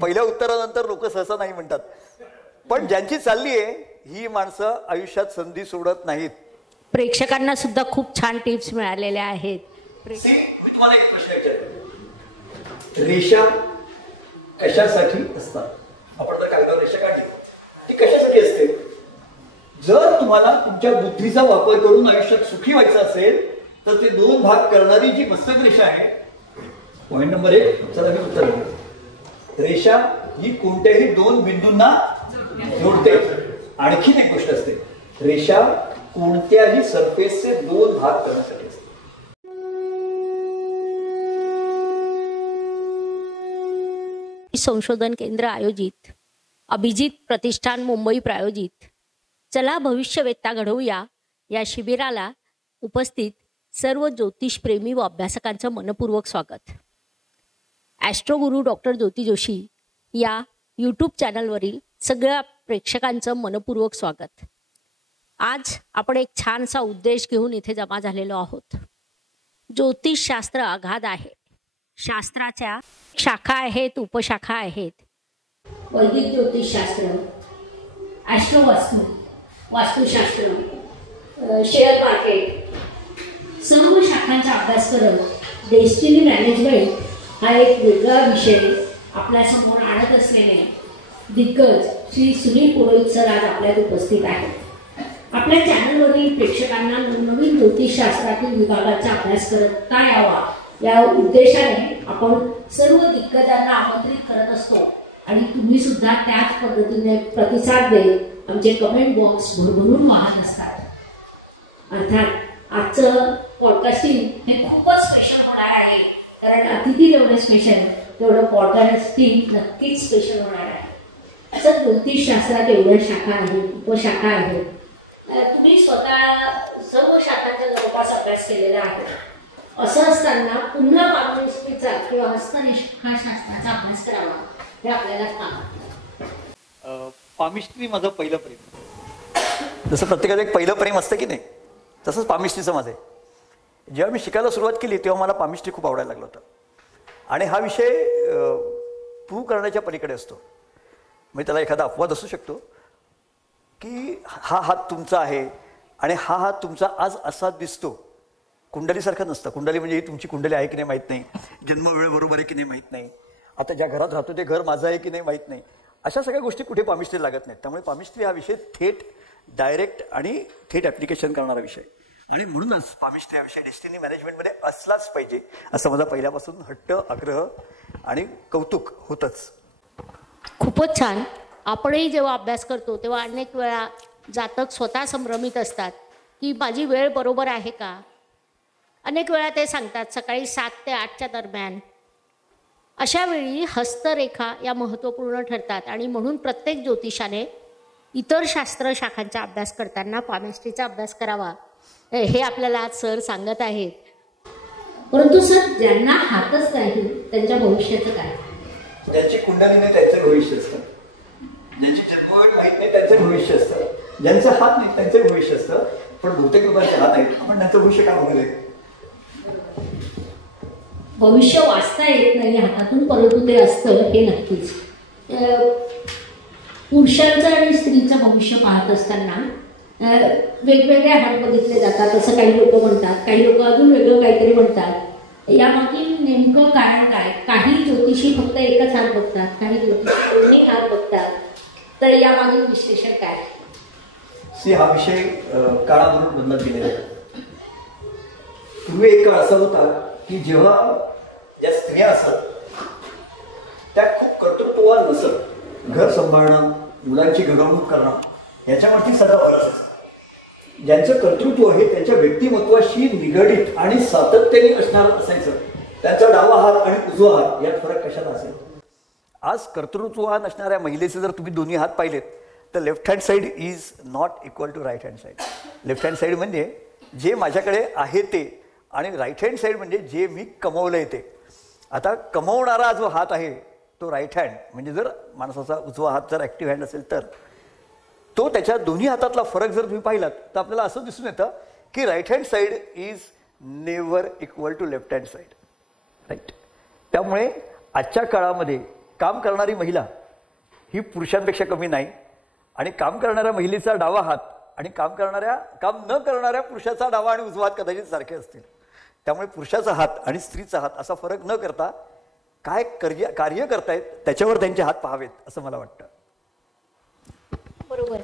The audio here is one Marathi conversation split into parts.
पहिल्या उत्तरानंतर लोक सहसा नाही म्हणतात, पण ज्यांची चालली आहे ही माणसं आयुष्यात संधी सोडत नाहीत. प्रेक्षकांना सुद्धा खूप छान टिप्स मिळालेल्या आहेत. मी तुम्हाला एक प्रश्न विचारतो, रेषा कशासाठी असतात? आपण जर कागदावर रेषा काढली ती कशासाठी असते? जर तुम्हाला तुमच्या बुद्धीचा वापर करून आयुष्यात सुखी व्हायचं असेल तर ते दोन भाग करणारी जी मस्तक रेषा आहे, पॉइंट नंबर 1, चला मी उत्तर देतो. रेषा ही कोणत्याही दोन बिंदूंना जोडते. आणखीन एक गोष्ट असते, रेषा कोणत्याही सरफेसचे दोन भाग करण्यासाठी असते. संशोधन केंद्र आयोजित, अभिजित प्रतिष्ठान मुंबई प्रायोजित चला भविष्यवेत्ता घडवूया या शिबिराला उपस्थित सर्व ज्योतिषप्रेमी व अभ्यासकांचं मनपूर्वक स्वागत. ॲस्ट्रोगुरू डॉक्टर ज्योती जोशी या यूट्यूब चॅनलवरील सगळ्या प्रेक्षकांचं मनपूर्वक स्वागत. आज आपण एक छानसा उद्देश घेऊन इथे जमा झालेलो आहोत. ज्योतिषशास्त्र अगाध आहे. शास्त्राच्या शाखा आहेत, उपशाखा आहेत. वैदिक ज्योतिषशास्त्र, ॲस्ट्रोवास्तू, वास्तुशास्त्र, शेअर मार्केट, सर्व शाखांचा अभ्यास करत डेस्टिनी मॅनेजमेंट हा एक वेगळा विषय आपल्यासमोर आणत असलेले दिग्गज श्री सुनील पुरोहित सर आज आपल्यात उपस्थित आहेत. आपल्या चॅनलवरील प्रेक्षकांना नवनवीन ज्योतिषशास्त्रातील विभागाचा अभ्यास करता यावा या उद्देशाने आपण सर्व दिग्गजांना आमंत्रित करत असतो आणि तुम्ही सुद्धा त्याच पद्धतीने प्रतिसाद देत आमचे कमेंट बॉक्स भरभरून वाहत असतात. अर्थात आजचं पॉडकास्टिंग हे खूपच स्पेशल होणार आहे, कारण अतिथी जेवढं स्पेशल तेवढं पॉडकास्टिंग नक्कीच स्पेशल होणार आहे. असं ज्योतिषशास्त्रात एवढ्या शाखा आहेत, उपशाखा आहेत. तुम्ही स्वतः सर्व शाखांचा जवळपास अभ्यास केलेला आहे. असं असताना पुन्हा पामनिष्ठीचा किंवा हस्तरेखाशास्त्राचा अभ्यास करावा हे आपल्याला सांगा. पामिस्ट्री माझं पहिलं प्रेम. जसं प्रत्येकाचं एक पहिलं प्रेम असतं की नाही, तसंच पामिस्ट्रीचं माझं आहे. जेव्हा मी शिकायला सुरुवात केली तेव्हा मला पामिस्ट्री खूप आवडायला लागलं होतं. आणि हा विषय प्रूव्ह करण्याच्या पलीकडे असतो. म्हणजे त्याला एखादा अपवाद असू शकतो की हा हात तुमचा आहे आणि हा हात तुमचा आज असा दिसतो. कुंडलीसारखं नसतं. कुंडली म्हणजे तुमची कुंडली आहे की नाही माहीत नाही, जन्मवेळ बरोबर आहे की नाही माहीत नाही, आता ज्या घरात राहतो ते घर माझं आहे की नाही माहीत नाही. अशा सगळ्या गोष्टी कुठे पामिस्ट्री लागत नाहीत. त्यामुळे पामिस्ट्री हा विषय थेट डायरेक्ट आणि थेट ॲप्लिकेशन करणारा विषय, आणि म्हणूनच पामिस्ट्री हा विषय डेस्टिनी मॅनेजमेंटमध्ये असलाच पाहिजे असं माझा पहिल्यापासून हट्ट, आग्रह आणि कौतुक होतंच. खूपच छान. आपणही जेव्हा अभ्यास करतो तेव्हा अनेक वेळा जातक स्वतः संभ्रमित असतात की माझी वेळ बरोबर आहे का. अनेक वेळा ते सांगतात सकाळी 7 ते 8च्या दरम्यान. अशा वेळी हस्तरेखा या महत्त्वपूर्ण ठरतात आणि म्हणून प्रत्येक ज्योतिषाने इतर शास्त्र शाखांचा अभ्यास करताना पामिस्ट्रीचा अभ्यास करावा हे आपल्याला आज सर सांगत आहेत. परंतु सर, ज्यांना हातच नाही त्यांच्या भविष्याचं काय? ज्यांची कुंडली नाही त्यांचं भविष्य असतं, ज्यांची जन्मवेळ माहीत नाही त्यांचं भविष्य असतं, ज्यांचं हात नाही त्यांचं भविष्य असतं. पण बहुतेक लोकांचे हात आहेत, आपण त्यांचं भविष्य काय बघत आहे? भविष्य वाचता येत नाही हातातून, परंतु ते असतं हे नक्कीच. पुरुषांचं आणि स्त्रीचं भविष्य पाहत असताना वेगवेगळे हात बघितले जातात असं काही लोक म्हणतात. काही लोक अजून वेगळं काहीतरी म्हणतात. यामागील नेमकं कारण काय? काही ज्योतिषी फक्त एकच हात बघतात, काही ज्योतिषी दोन्ही हात बघतात. तर यामागील विश्लेषण काय? हा विषय काळाबरोबर बदलत गेलेला आहे. पूर्वी एक काळ असा होता की जेव्हा ज्या स्त्रिया असत त्या खूप कर्तृत्ववान नसत. घर सांभाळणं, मुलांची घडवणूक करणं याच्यावरती सगळा भरच असतो. ज्यांचं कर्तृत्व हे त्यांच्या व्यक्तिमत्वाशी निगडीत आणि सातत्याने असणारं असायचं. त्यांचा डावा हात आणि उजवा हात यात फरक कशाला असेल? आज कर्तृत्ववान असणाऱ्या महिलेचे जर तुम्ही दोन्ही हात पाहिलेत तर left hand side is not equal to right hand side. Left hand side म्हणजे जे माझ्याकडे आहे ते, आणि राईट हँड साईड म्हणजे जे मी कमवलंय ते. आता कमवणारा जो हात आहे तो राईट हँड, म्हणजे जर माणसाचा उजवा हात जर ॲक्टिव्ह हँड असेल तर तो त्याच्या दोन्ही हातातला फरक जर तुम्ही पाहिलात तर आपल्याला असं दिसून येतं की right hand side is never equal to left hand side. Right. त्यामुळे आजच्या काळामध्ये काम करणारी महिला ही पुरुषांपेक्षा कमी नाही आणि काम करणाऱ्या महिलेचा डावा हात आणि काम न करणाऱ्या पुरुषाचा डावा आणि उजवा हात कदाचित सारखे असतील. त्यामुळे पुरुषाचा हात आणि स्त्रीचा हात असा फरक न करता काय कार्य करतायत त्याच्यावर त्यांचे हात पाहावेत असं मला वाटतं. बरोबर.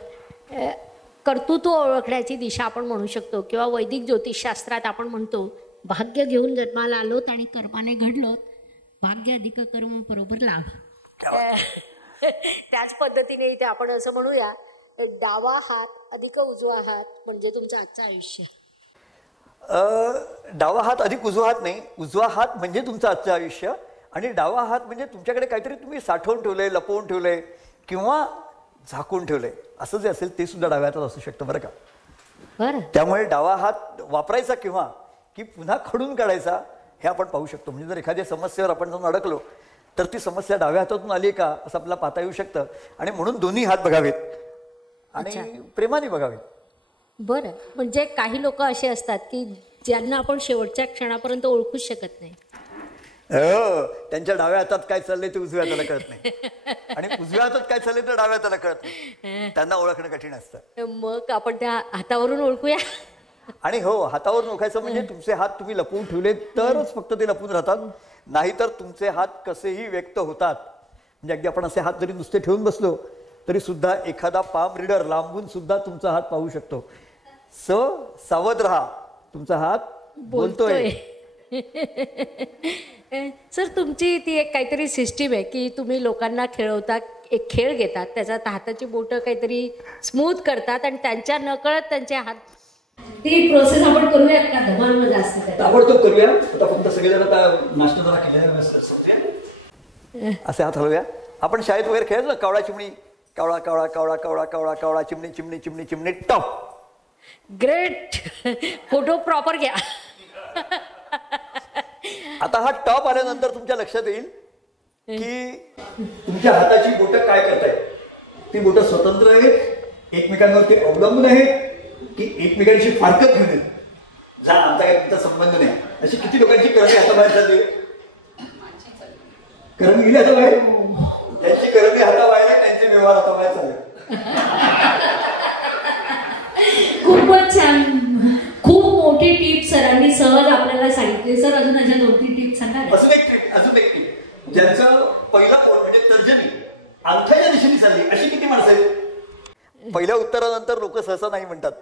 कर्तृत्व ओळखण्याची दिशा आपण म्हणू शकतो किंवा वैदिक ज्योतिषशास्त्रात आपण म्हणतो भाग्य घेऊन जन्माला आलोत आणि कर्माने घडलोत, भाग्य अधिक कर्म बरोबर लाभ. त्याच पद्धतीने इथे आपण असं म्हणूया, डावा हात अधिक उजवा हात म्हणजे तुमचं आजचं आयुष्य. डावा हात अधिक उजवा हात नाही, उजवा हात म्हणजे तुमचं आजचं आयुष्य आणि डावा हात म्हणजे तुमच्याकडे काहीतरी तुम्ही साठवून ठेवलंय, लपवून ठेवलंय किंवा झाकून ठेवलंय, असं जे असेल ते सुद्धा डाव्या हातात असू शकतं बरं का. बरं. त्यामुळे डावा हात वापरायचा किंवा की पुन्हा खडून काढायचा हे आपण पाहू शकतो. म्हणजे जर एखाद्या समस्येवर आपण जाऊन अडकलो तर ती समस्या डाव्या हातातून आली का असं आपल्याला पाहता येऊ शकतं. आणि म्हणून दोन्ही हात बघावेत आणि प्रेमाने बघावेत. बरं. म्हणजे काही लोक असे असतात की ज्यांना आपण शेवटच्या क्षणापर्यंत ओळखूच शकत नाही. त्यांच्या डाव्या हातात काय चाललंय ते उजव्या हाताला कळत नाही आणि उजव्या हातात काय चाललंय तर डाव्या हाताला कळत नाही. त्यांना ओळखणं कठीण असतं. मग आपण त्या हातावरून ओळखूया. आणि हो, हातावरून ओळखायचं म्हणजे तुमचे हात तुम्ही लपवून ठेवले तरच फक्त ते लपून राहतात, नाहीतर तुमचे हात कसेही व्यक्त होतात. म्हणजे अगदी आपण असे हात जरी नुसते ठेवून बसलो तरी सुद्धा एखादा पाम रीडर लांबून सुद्धा तुमचा हात पाहू शकतो. सावध राहा, तुमचा हात बोलतोय. सर, तुमची ती एक काहीतरी सिस्टीम आहे की तुम्ही लोकांना खेळवता, एक खेळ घेतात, त्याच्यात हाताची बोटं काहीतरी स्मूथ करतात आणि त्यांच्या नकळत त्यांचे हात, ती प्रोसेस आपण करूयात का? धमाल मजा असते. ताबडतोब करूया. आता फक्त सगळेजण आता नाश्ता जरा केलेला असे हात हलवूया. आपण शाळेत वगैरे खेळायचो ना, कावळा चिमणी, कावळा कावळा कावळा कावळा कावळा कावळा चिमणी चिमणी चिमणी चिमणी टॉप. ग्रेट. फोटो प्रॉपर घ्या. आता हा टॉप आल्यानंतर तुमच्या लक्षात येईल की तुमच्या हाताची बोटं काय करतायत. ती बोटं स्वतंत्र आहेत, एकमेकांवरती अवलंबून आहेत की एकमेकांशी फारकत घेऊन आहेत. जा, आमचा काही तुमचा संबंध नाही. अशी किती लोकांची करणी हाताबाहेर झाली. करणी गेली हाताबाहेर. त्यांची करणी हाताबाहेर आहे, त्यांचे व्यवहार हाताबाहेर झाले. खूपच छान. खूप मोठी टीप सरांनी सहज आपल्याला सांगितली. सर, अजून अशा 2-3 टीप सांगा. अजून एक टीप, ज्यांचं पहिला बोट म्हणजे तर्जनी अंगठ्याच्या दिशेने चालली अशी किती माणसं आहेत. पहिल्या उत्तरानंतर लोक सहसा नाही म्हणतात,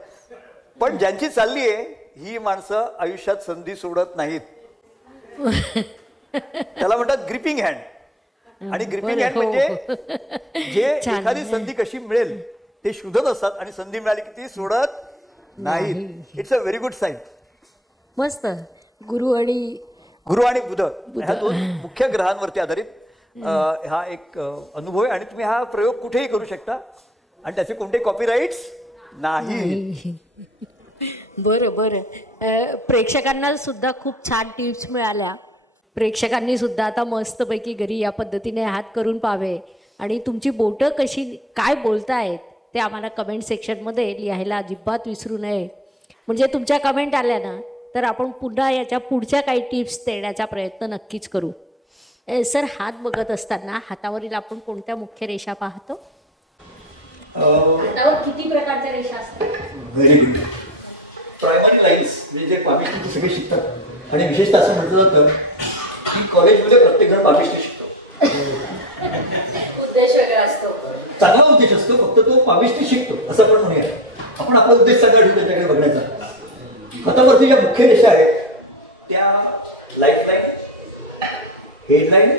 पण ज्यांची चालली आहे ही माणसं आयुष्यात संधी सोडत नाहीत. त्याला म्हणतात ग्रिपिंग हँड. आणि ग्रिपिंग हँड म्हणजे जे एखादी संधी कशी मिळेल ते शोधत असतात आणि संधी मिळाली की ती सोडत नाही. It's a very good sign. मस्त. गुरु आणि बुध ह्या 2 मुख्य ग्रहांवरती आधारित हा एक अनुभव आहे आणि तुम्ही हा प्रयोग कुठेही करू शकता आणि त्याचे कोणते कॉपीराईट्स नाही. बरं बरं. प्रेक्षकांना सुद्धा खूप छान टिप्स मिळाल्या. प्रेक्षकांनी सुद्धा आता मस्तपैकी घरी या पद्धतीने हात करून पाहावे आणि तुमची बोटं कशी काय बोलतायत ते आम्हाला कमेंट सेक्शनमध्ये लिहायला अजिबात विसरू नये. म्हणजे तुमच्या कमेंट आल्या ना तर आपण पुन्हा याच्या पुढच्या काही टिप्स देण्याचा प्रयत्न नक्कीच करू. सर, हात बघत असताना हातावरील आपण कोणत्या मुख्य रेषा पाहतो? हातावर किती प्रकारच्या रेषा असतात? Very good. प्रायमरी लाईन्स म्हणजे जे पापिष्टी सगळे शिकतात आणि विशेषतः असं म्हटलं जातं की कॉलेजमध्ये प्रत्येक जण पापिष्टी शिकतो. उद्देश वेगळा असतो. चांगला उद्देश असतो, फक्त तो पापिष्टी शिकतो असं आपण म्हणूया. आपण आपला उद्देश चांगला ठेवतो त्याच्याकडे बघण्याचा. हातावरती ज्या मुख्य रेषा आहेत त्या life line, headline,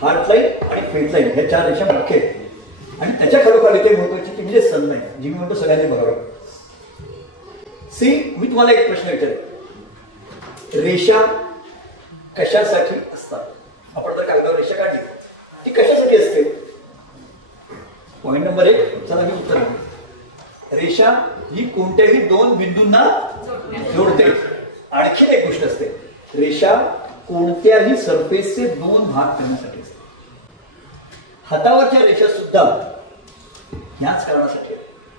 heart line आणि फेट लाईन ह्या 4 रेषा मुख्य आहेत. आणि त्याच्या खालोखाली ते महत्वाची ती म्हणजे सनलाईन, जी मी म्हणतो सगळ्यांनी बघावं. मी तुम्हाला एक प्रश्न विचारेन, रेषा कशासाठी असतात? आपण जर कागदावर रेषा काढली ती कशासाठी असते? पॉइंट नंबर 1, चला मी उत्तर देतो. रेषा ही कोणत्याही 2 बिंदूंना जोडते. आणखी एक गोष्ट असते, रेषा कोणत्याही सरफेसचे 2 भाग करण्यासाठी असते. हातावरच्या रेषा सुद्धा याच कारणासाठी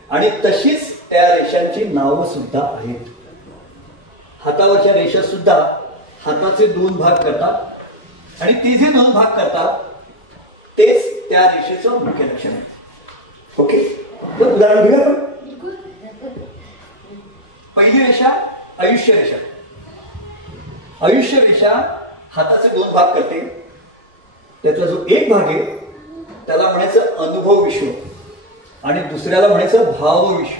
आणि तशीच त्या रेषांची नावं सुद्धा आहेत. हातावरच्या रेषा सुद्धा हाताचे 2 भाग करतात आणि ते जे 2 भाग करतात तेच त्या रेषेचं मुख्य लक्षण आहे. ओके, तर उदाहरण घेऊया आपण. पहिली रेषा आयुष्य रेषा. आयुष्य रेषा हाताचे दोन भाग करते. त्यातला जो एक भाग आहे त्याला म्हणायचं अनुभव विश्व आणि दुसऱ्याला म्हणायचं भाव विश्व.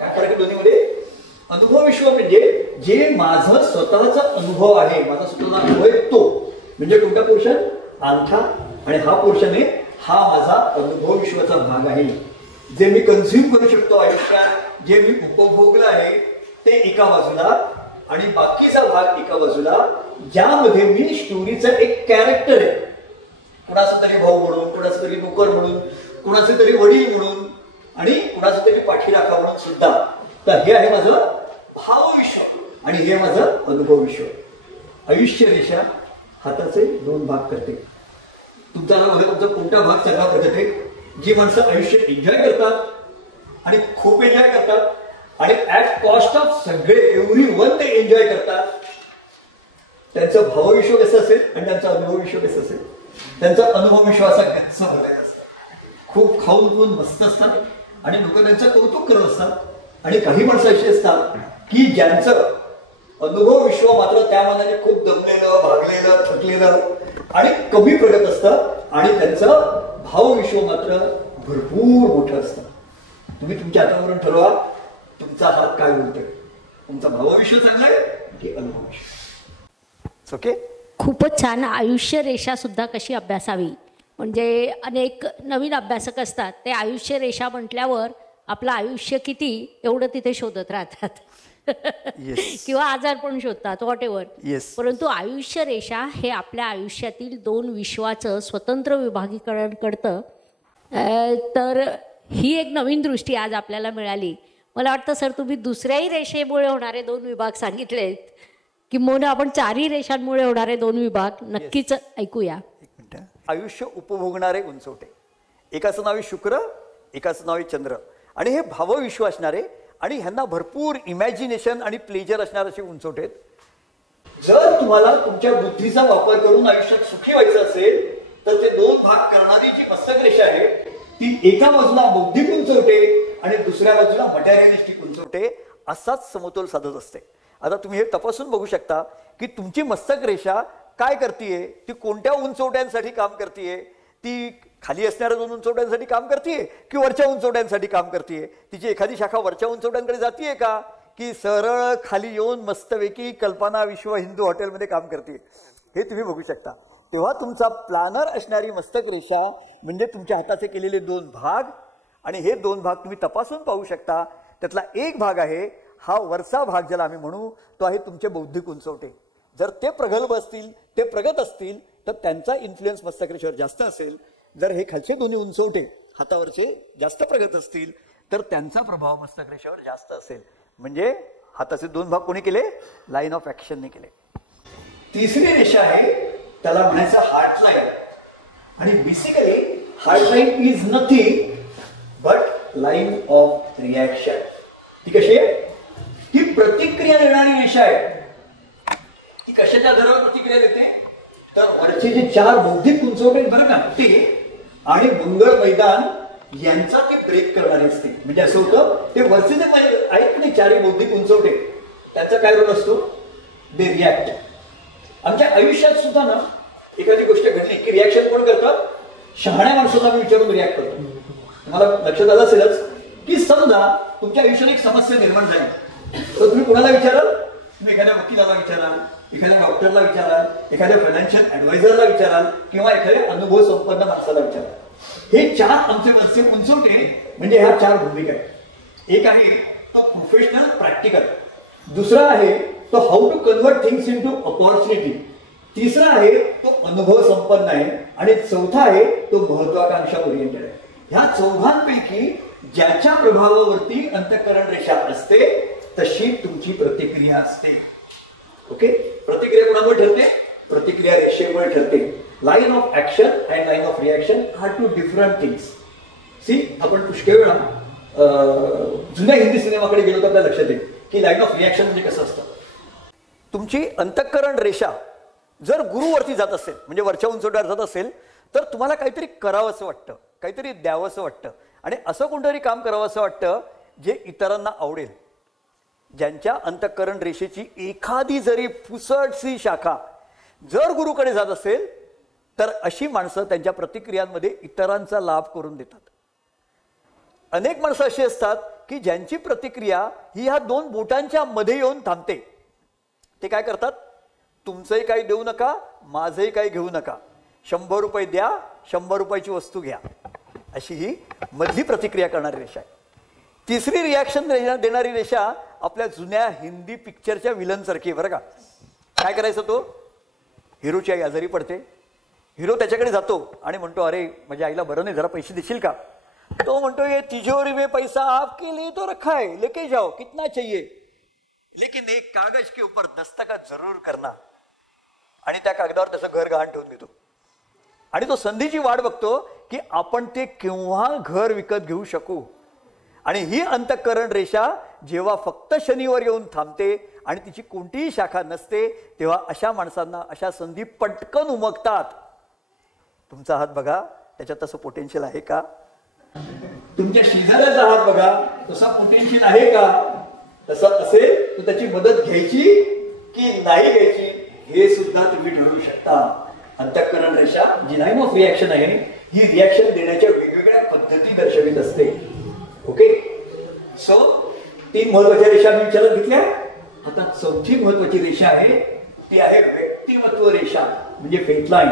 काय फरक आहे दोन्हीमध्ये? अनुभव विश्व म्हणजे जे माझं स्वतःचा अनुभव आहे, माझा स्वतःचा अनुभव आहे तो म्हणजे कोणता पोर्शन? अंगठा. आणि हा पोर्शन आहे, हा माझा अनुभव विश्वाचा भाग आहे. जे मी कन्झ्युम करू शकतो आयुष्यात, जे मी उपभोगलं आहे ते एका बाजूला आणि बाकीचा भाग एका बाजूला, ज्यामध्ये मी स्टोरीचं एक कॅरेक्टर आहे. कुणाचा तरी भाऊ म्हणून, कुणाचा तरी नोकर म्हणून, कुणाचे तरी वडील म्हणून आणि कुणाचा तरी पाठीराखा म्हणून सुद्धा. तर हे आहे माझं भावविश्व आणि हे माझं अनुभव विश्व. आयुष्य रेषा हाताचे दोन भाग करते. तुमचा कोणता भाग चांगला पद्धत आहे? जी माणसं आयुष्य एन्जॉय करतात आणि खूप एन्जॉय करतात आणि ऍट कॉस्ट ऑफ सगळे एव्हरीवन ते एन्जॉय करतात, त्यांचं भावविश्व कसं असेल आणि त्यांचा अनुभव विश्व कसं असेल? त्यांचा अनुभव विश्व असा गच्च भरलेला असतो. खूप खाऊन पिऊन मस्त असतात आणि लोक त्यांचं कौतुक करत असतात. आणि काही माणसं अशी असतात की ज्यांचं अनुभव विश्व मात्र त्या मनाने खूप दमलेलं, भागलेलं, थकलेलं आणि कमी प्रगत असतं आणि त्यांचं भावविश्व मात्र भरपूर मोठं असतं. तुम्ही तुमच्या हातावरून ठरवा तुमचा हात काय बोलतोय. तुमचा भावविश्व चांगला आहे की अनुभव विश्व? ओके, खूपच छान. आयुष्य रेषा सुद्धा कशी अभ्यासावी म्हणजे अनेक नवीन अभ्यासक असतात, ते आयुष्य रेषा म्हटल्यावर आपलं आयुष्य किती एवढं तिथे शोधत राहतात. किंवा आजार पण शोधतात, व्हॉट एव्हर. परंतु आयुष्य रेषा हे आपल्या आयुष्यातील दोन विश्वाचं स्वतंत्र विभागीकरण करतं. तर ही एक नवीन दृष्टी आज आपल्याला मिळाली. मला वाटतं सर तुम्ही दुसऱ्याही रेषेमुळे होणारे दोन विभाग सांगितलेत, किंबहुना आपण चारही रेषांमुळे होणारे दोन विभाग नक्कीच ऐकूया. आयुष्य उपभोगणारे उंचवटे, एकाचं नाव आहे शुक्र, एकाचं नाव आहे चंद्र आणि हे भावविश्व असणारे आणि ह्यांना भरपूर इमॅजिनेशन आणि प्लेजर असणारे असे उंचवटे आहेत. जर तुम्हाला तुमच्या बुद्धीचा वापर करून आयुष्यात सुखी व्हायचं असेल तर ते दोन भाग करणारी जी मस्तक रेषा आहे ती एका बाजूला बौद्धिक उंचवटे आणि दुसऱ्या बाजूला मटेरियलिस्टिक उंचवटे असाच समतोल साधत असते. आता तुम्ही हे तपासून बघू शकता की तुमची मस्तक रेषा काय करतीये, ती कोणत्या उंचवट्यांसाठी काम करतीये, ती खाली असणाऱ्या दोन उंचवट्यांसाठी काम करतीये की वरच्या उंचवट्यांसाठी काम करतीये, तिची एखादी शाखा वरच्या उंचवट्यांकडे जातीये का की सरळ खाली येऊन मस्तपैकी कल्पना विश्व हिंदू हॉटेलमध्ये काम करते, हे तुम्ही बघू शकता. तेव्हा तुमचा प्लॅनर असणारी मस्तक रेषा म्हणजे तुमच्या हाताचे केलेले दोन भाग आणि हे दोन भाग तुम्ही तपासून पाहू शकता. त्यातला एक भाग आहे हा वरचा भाग ज्याला आम्ही म्हणू तो आहे तुमचे बौद्धिक उंचवटे. जर ते प्रगल्भ असतील, ते प्रगत असतील तर त्यांचा इन्फ्लुएन्स मस्तक रेषेवर जास्त असेल. जर हे खालचे दोन्ही उंचवटे हातावरचे जास्त प्रगत असतील तर त्यांचा प्रभाव मस्तक रेषेवर जास्त असेल. म्हणजे हाताचे दोन भाग कोणी केले? लाईन ऑफ ऍक्शनने केले. तिसरी रेषा आहे त्याला म्हणायचं हार्ट लाईन आणि basically heart line is nothing but line of reaction. ती कशी आहे? ती प्रतिक्रिया देणारी रेषा आहे. ती कशाच्या आधारावर प्रतिक्रिया देते? तर वरचे जे चार बौद्धिक उंचवटे बरं का ते आणि मंगळ मैदान यांचा ते ब्रेक करणारे असते. म्हणजे असं होतं ते वरचे जे आहेत नाही चारही बौद्धिक उंचवटे त्याचा काय रोल असतो? दे रिॲक्ट. आमच्या आयुष्यात सुद्धा ना एखादी गोष्ट घडली की रिॲक्शन कोण करतात? शहाण्या माणसाला मी विचारून रिॲक्ट करतो. तुम्हाला लक्षात आलं असेलच की समजा तुमच्या आयुष्यात एक समस्या निर्माण झाली तर तुम्ही कोणाला विचाराल? तुम्ही एखाद्या वकिलाला विचाराल, एखाद्या डॉक्टरला विचाराल, एखाद्या फायनान्शियल ऍडवायझरला विचाराल किंवा एखाद्या अनुभव संपन्न माणसाला विचाराल. हे चार आमचे वरचे उंचवटे म्हणजे ह्या चार भूमिका आहेत. एक आहे तो प्रोफेशनल प्रॅक्टिकल, दुसरा आहे तो how to convert things into opportunity, तिसरा आहे तो अनुभव संपन्न आहे आणि चौथा आहे तो महत्वाकांक्षा ओरिएंटेड आहे. ह्या चौघांपैकी ज्याच्या प्रभावावरती अंतःकरण रेषा असते तशी तुमची प्रतिक्रिया असते. ओके, प्रतिक्रिया कोणामुळे ठरते? प्रतिक्रिया रेषेमुळे ठरते. Line of action and line of reaction are two different things. See आपण पुष्कळ वेळा जुन्या हिंदी सिनेमाकडे गेलो तर आपल्या लक्षात येईल की लाईन ऑफ रिॲक्शन म्हणजे कसं असतं. तुमची अंतःकरण रेषा जर गुरुवरती जात असेल म्हणजे वरच्या उंचवट्यावर जात असेल तर तुम्हाला काहीतरी करावं असं वाटतं, काहीतरी द्यावं असं वाटतं आणि असं कोणतरी काम करावं असं वाटतं जे इतरांना आवडेल. ज्यांच्या अंतःकरण रेषेची एखादी जरी पुसटशी शाखा जर गुरुकडे जात असेल तर अशी माणसं त्यांच्या प्रतिक्रियांमध्ये इतरांचा लाभ करून देतात. अनेक माणसं अशी असतात की ज्यांची प्रतिक्रिया ही ह्या दोन बोटांच्या मध्ये येऊन थांबते. ते काय करतात, तुमचंही काही देऊ नका, माझंही काही घेऊ नका, 100 रुपये द्या, 100 रुपयाची वस्तू घ्या, अशी ही मधली प्रतिक्रिया करणारी रेषा आहे. तिसरी रिॲक्शन देणारी रेषा आपल्या जुन्या हिंदी पिक्चरच्या विलन सारखी बरं का. काय करायचं, तो हिरोची आई आजारी पडते, हिरो त्याच्याकडे जातो आणि म्हणतो, अरे माझ्या आईला बरं नाही, जरा पैसे देशील का. तो म्हणतो, ये तिजोरी में पैसा आपके लिए तो रखा है, लेके जाओ, कितना चाहिए, लेकिन एक कागज के ऊपर दस्तखत जरूर करना. आणि त्या कागदावर त्याचं घर गहाण ठेवून देतो आणि तो संधीची वाट बघतो की आपण ते केव्हा घर विकत घेऊ शकू. आणि ही अंतःकरण रेषा जेव्हा फक्त शनीवर येऊन थांबते आणि तिची कोणतीही शाखा नसते, तेव्हा अशा माणसांना अशा संधी पटकन उमगतात. तुमचा हात बघा, त्याच्यात तसं पोटेन्शियल आहे का. तुमच्या शेजाऱ्याचा हात बघा, तसा पोटेन्शियल आहे का. तसं असेल तर त्याची मदत घ्यायची की नाही घ्यायची हे सुद्धा तुम्ही ठरवू शकता. अंतःकरण रेषा जी लाईन ऑफ रिॲक्शन आहे ही रिॲक्शन देण्याच्या वेगवेगळ्या पद्धती दर्शवित असते. ओके, सो 3 महत्वाच्या रेषा मी विचारात घेतल्या. आता चौथी महत्वाची रेषा आहे ती आहे व्यक्तिमत्व रेषा म्हणजे फेट लाईन.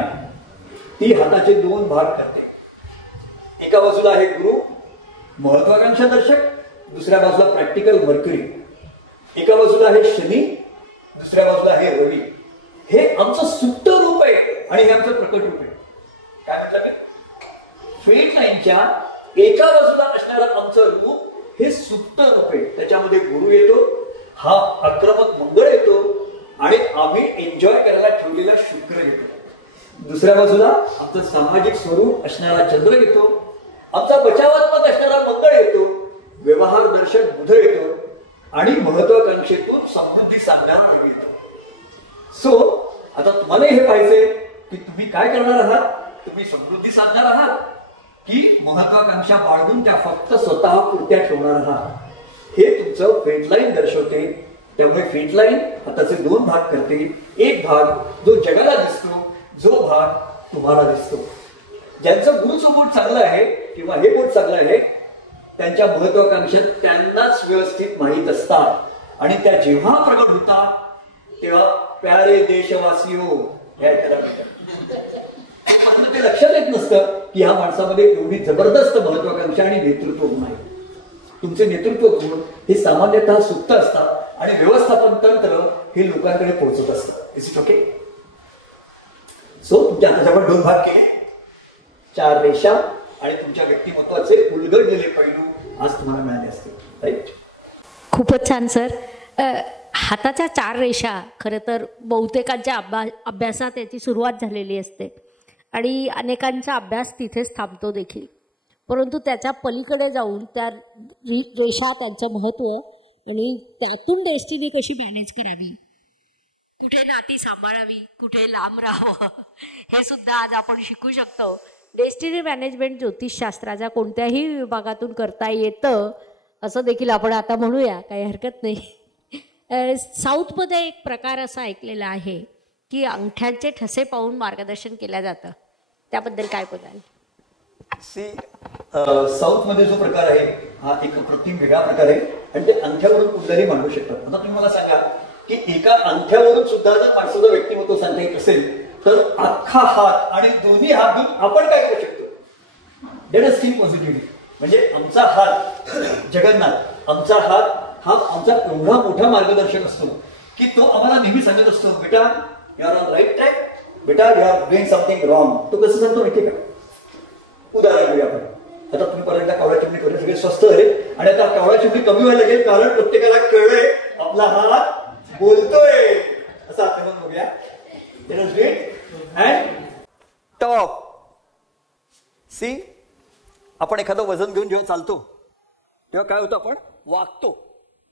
ती हाताचे 2 भाग करते. एका बाजूला आहे गुरु महत्वाकांक्षा दर्शक, दुसऱ्या बाजूला प्रॅक्टिकल मर्क्युरी. एका बाजूला आहे शनी, दुसऱ्या बाजूला आहे रवी. हे आमचं सुप्त रूप आहे आणि हे आमचं प्रकट रूप आहे. काय म्हटलं मी, फेट लाईनच्या एका बाजूला असणारं आमचं रूप हे सुप्त रूप आहे. त्याच्यामध्ये गुरु येतो, हा आक्रमक मंगळ येतो आणि आम्ही एन्जॉय करायला ठेवलेला शुक्र येतो. दुसऱ्या बाजूला आमचं सामाजिक स्वरूप असणारा चंद्र येतो, आमचा बचावात्मक असणारा मंगळ येतो, व्यवहार दर्शक बुध येतो आणि महत्वाकांक्षेतून समृद्धी साधणारा रवी येतो. सो आता तुम्हाला हे पाहिजे की तुम्ही काय करणार आहात. तुम्ही समृद्धी साधणार आहात की महत्वाकांक्षा बाळगून त्या फक्त स्वतः पुरत्या ठेवणार आहात. हे तुमचं फेटलाईन दर्शवते. त्यामुळे फेटलाईन हाताचे 2 भाग करते. एक भाग जो जगाला दिसतो, जो भाग तुम्हाला दिसतो. ज्यांचं गुरुचं बोट चांगलं आहे किंवा हे बोट चांगलं आहे त्यांच्या महत्वाकांक्षा त्यांनाच व्यवस्थित माहीत असतात आणि त्या जेव्हा प्रगट होतात तेव्हा प्यारे देशवासियो हे ऐकायला मिळतात. मात्र ते लक्षात येत नसतं की ह्या माणसामध्ये एवढी जबरदस्त महत्वाकांक्षा आणि नेतृत्व गुण आहे. तुमचे नेतृत्व गुण हे सामान्यतः सुप्त असतात आणि व्यवस्थापन तंत्र हे लोकांकडे पोहोचत असतं. Is it okay. सो तुमच्या हाताच्या 2 भाग केले, 4 रेषा आणि तुमच्या व्यक्तिमत्वाचे उलगडलेले पैलू आज तुम्हाला मिळाले असतील. राईट. खूपच छान सर. हाताच्या 4 रेषा खरं तर बहुतेकांच्या अभ्यासात याची सुरुवात झालेली असते आणि अनेकांचा अभ्यास तिथेच थांबतो देखील. परंतु त्याच्या पलीकडे जाऊन त्या रेषा, त्यांचं महत्त्व आणि त्यातून डेस्टिनी कशी मॅनेज करावी, कुठे नाती सांभाळावी, कुठे लांब राहावं, हे सुद्धा आज आपण शिकू शकतो. डेस्टिनी मॅनेजमेंट ज्योतिषशास्त्राच्या कोणत्याही विभागातून करता येतं असं देखील आपण आता म्हणूया, काही हरकत नाही. साऊथमध्ये एक प्रकार असा ऐकलेला आहे की अंगठ्यांचे ठसे पाहून मार्गदर्शन केलं जातं. त्याबद्दल काय बोलाल. साऊथ मध्ये जो प्रकार आहे हा एक अप्रतिम वेगळा प्रकार आहे आणि ते अंगठ्यावरून कुठलाही मांडू शकतात. आता तुम्ही मला सांगा की एका अंगठ्यावरून सुद्धा जर माणसाचं व्यक्तिमत्व सांगता येत असेल तर अख्खा हात आणि दोन्ही हात घेऊन आपण काय करू शकतो. That is think positively. म्हणजे आमचा हात जगन्नाथ, आमचा हात हा आमचा एवढा मोठा मार्गदर्शक असतो की तो आम्हाला नेहमी सांगत असतो, बेटा you are on right track, बेटा you are doing something wrong. तो कसं सांगतो माहिती का. उदाहरण घेऊया आपण. आता तुम्ही परत कावळा चिमणी करून सगळे स्वस्त झाले आणि आता कावळा चिमणी कमी व्हायला लागेल कारण प्रत्येकाला कळलंय आपला हात बोलतोय. असं आपण बघूया. टॉप. सी, आपण एखादं वजन घेऊन जेव्हा चालतो तेव्हा काय होतं, आपण वागतो.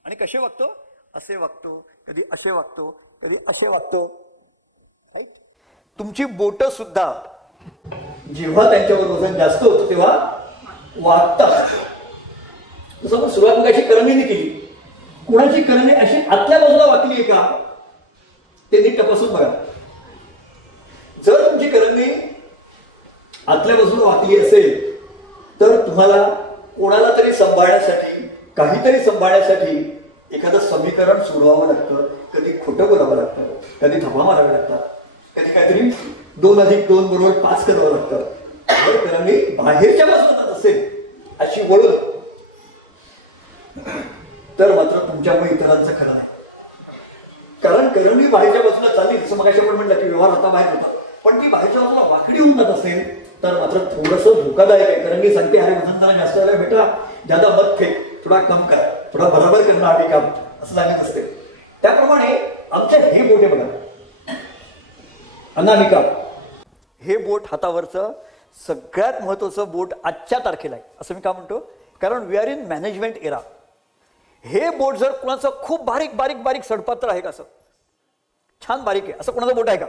आणि कसे वागतो, असे वागतो, कधी असे वागतो, कधी असे वागतो. तुमची बोट सुद्धा जेव्हा त्यांच्यावर वजन जास्त होतं तेव्हा वाकतात. तसं आपण सुरुवात मग अशी करंगीने केली. कुणाची करंगी अशी आतल्या बाजूला वाकली आहे का ते नीट तपासून बघा. जर तुमची करंगी आतल्या बाजूला वाकली असेल तर तुम्हाला कोणाला तरी सांभाळण्यासाठी, काहीतरी सांभाळण्यासाठी एखादं समीकरण सोडवावं लागतं. कधी खोटं बोलावं लागतं, कधी धपा मारावे लागतात, कधी काहीतरी 2+2 बरोबर 5 करावं लागतं. जर करंगी बाहेरच्या बाजूला जात असेल अशी वळून तर मात्र तुमच्यामुळे इतरांचं खरं नाही. कारण करंगी बाहेरच्या बाजूला चालली, जसं मग आपण म्हणलं की व्यवहार आता बाहेर होता, पण ती बाहेरच्या बाजूला वाकडी होऊन जात असेल तर मात्र थोडंसं धोकादायक आहे. करंगी सांगते अरे वजन जरा जास्त झालं बेटा, ज्यादा मत फेक, थोडा कम कर, थोडा बरोबर करणं आधी काम, असं सांगत असते. त्याप्रमाणे आमच्या हे बोट आहे बघा, अनामिका, हे बोट हातावरचं सगळ्यात महत्वाचं बोट आजच्या तारखेला आहे असं मी का म्हणतो, कारण we are in management era. हे बोट जर कुणाचं खूप बारीक बारीक बारीक सडपात्र आहे का, असं छान बारीक आहे असं कुणाचं बोट आहे का,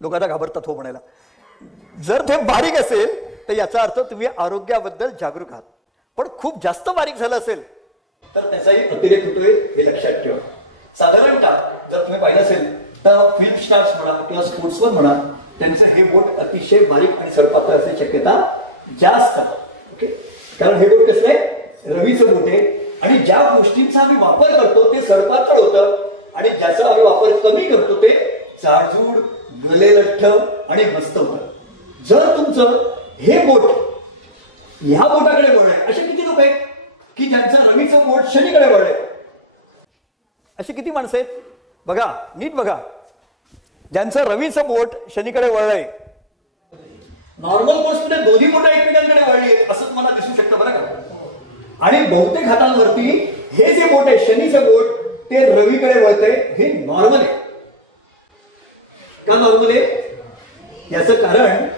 लोक आता घाबरतात हो म्हणायला. जर ते बारीक असेल तर याचा अर्थ तुम्ही आरोग्याबद्दल जागरूक आहात. पण खूप जास्त बारीक झालं असेल तर त्याचाही अतिरेक होतोय हे लक्षात ठेवा. साधारणतः जर तुम्ही पाहिलं असेल तर फिल्म स्टार्स म्हणा किंवा स्पोर्ट्सवर म्हणा, त्यांचं हे बोट अतिशय बारीक आणि सडपात्र असण्याची शक्यता जास्त आहे. ओके, कारण हे बोट कसं आहे, रवीचं बोट आहे आणि ज्या गोष्टींचा आम्ही वापर करतो ते सडपातळ होतं आणि ज्याचा आम्ही वापर कमी करतो ते जाडजूड, गलेलठ्ठ आणि मस्त होतं. जर तुमचं हे बोट ह्या बोटाकडे वळले, असे किती लोक आहेत की ज्यांचं रवीचं बोट शनीकडे वळले? अशी किती माणसं आहेत बघा, नीट बघा. ज्यांचं रवीचं बोट शनीकडे वळलंय, नॉर्मल बोट्समध्ये दोन्ही बोट एकमेकांकडे वळली असं तुम्हाला दिसू शकतं बरं का. आणि बहुतेक हातांवरती हे जे बोट आहे शनीचं बोट ते रवीकडे वळतंय. हे नॉर्मल आहे का? नॉर्मल आहे याचं कारण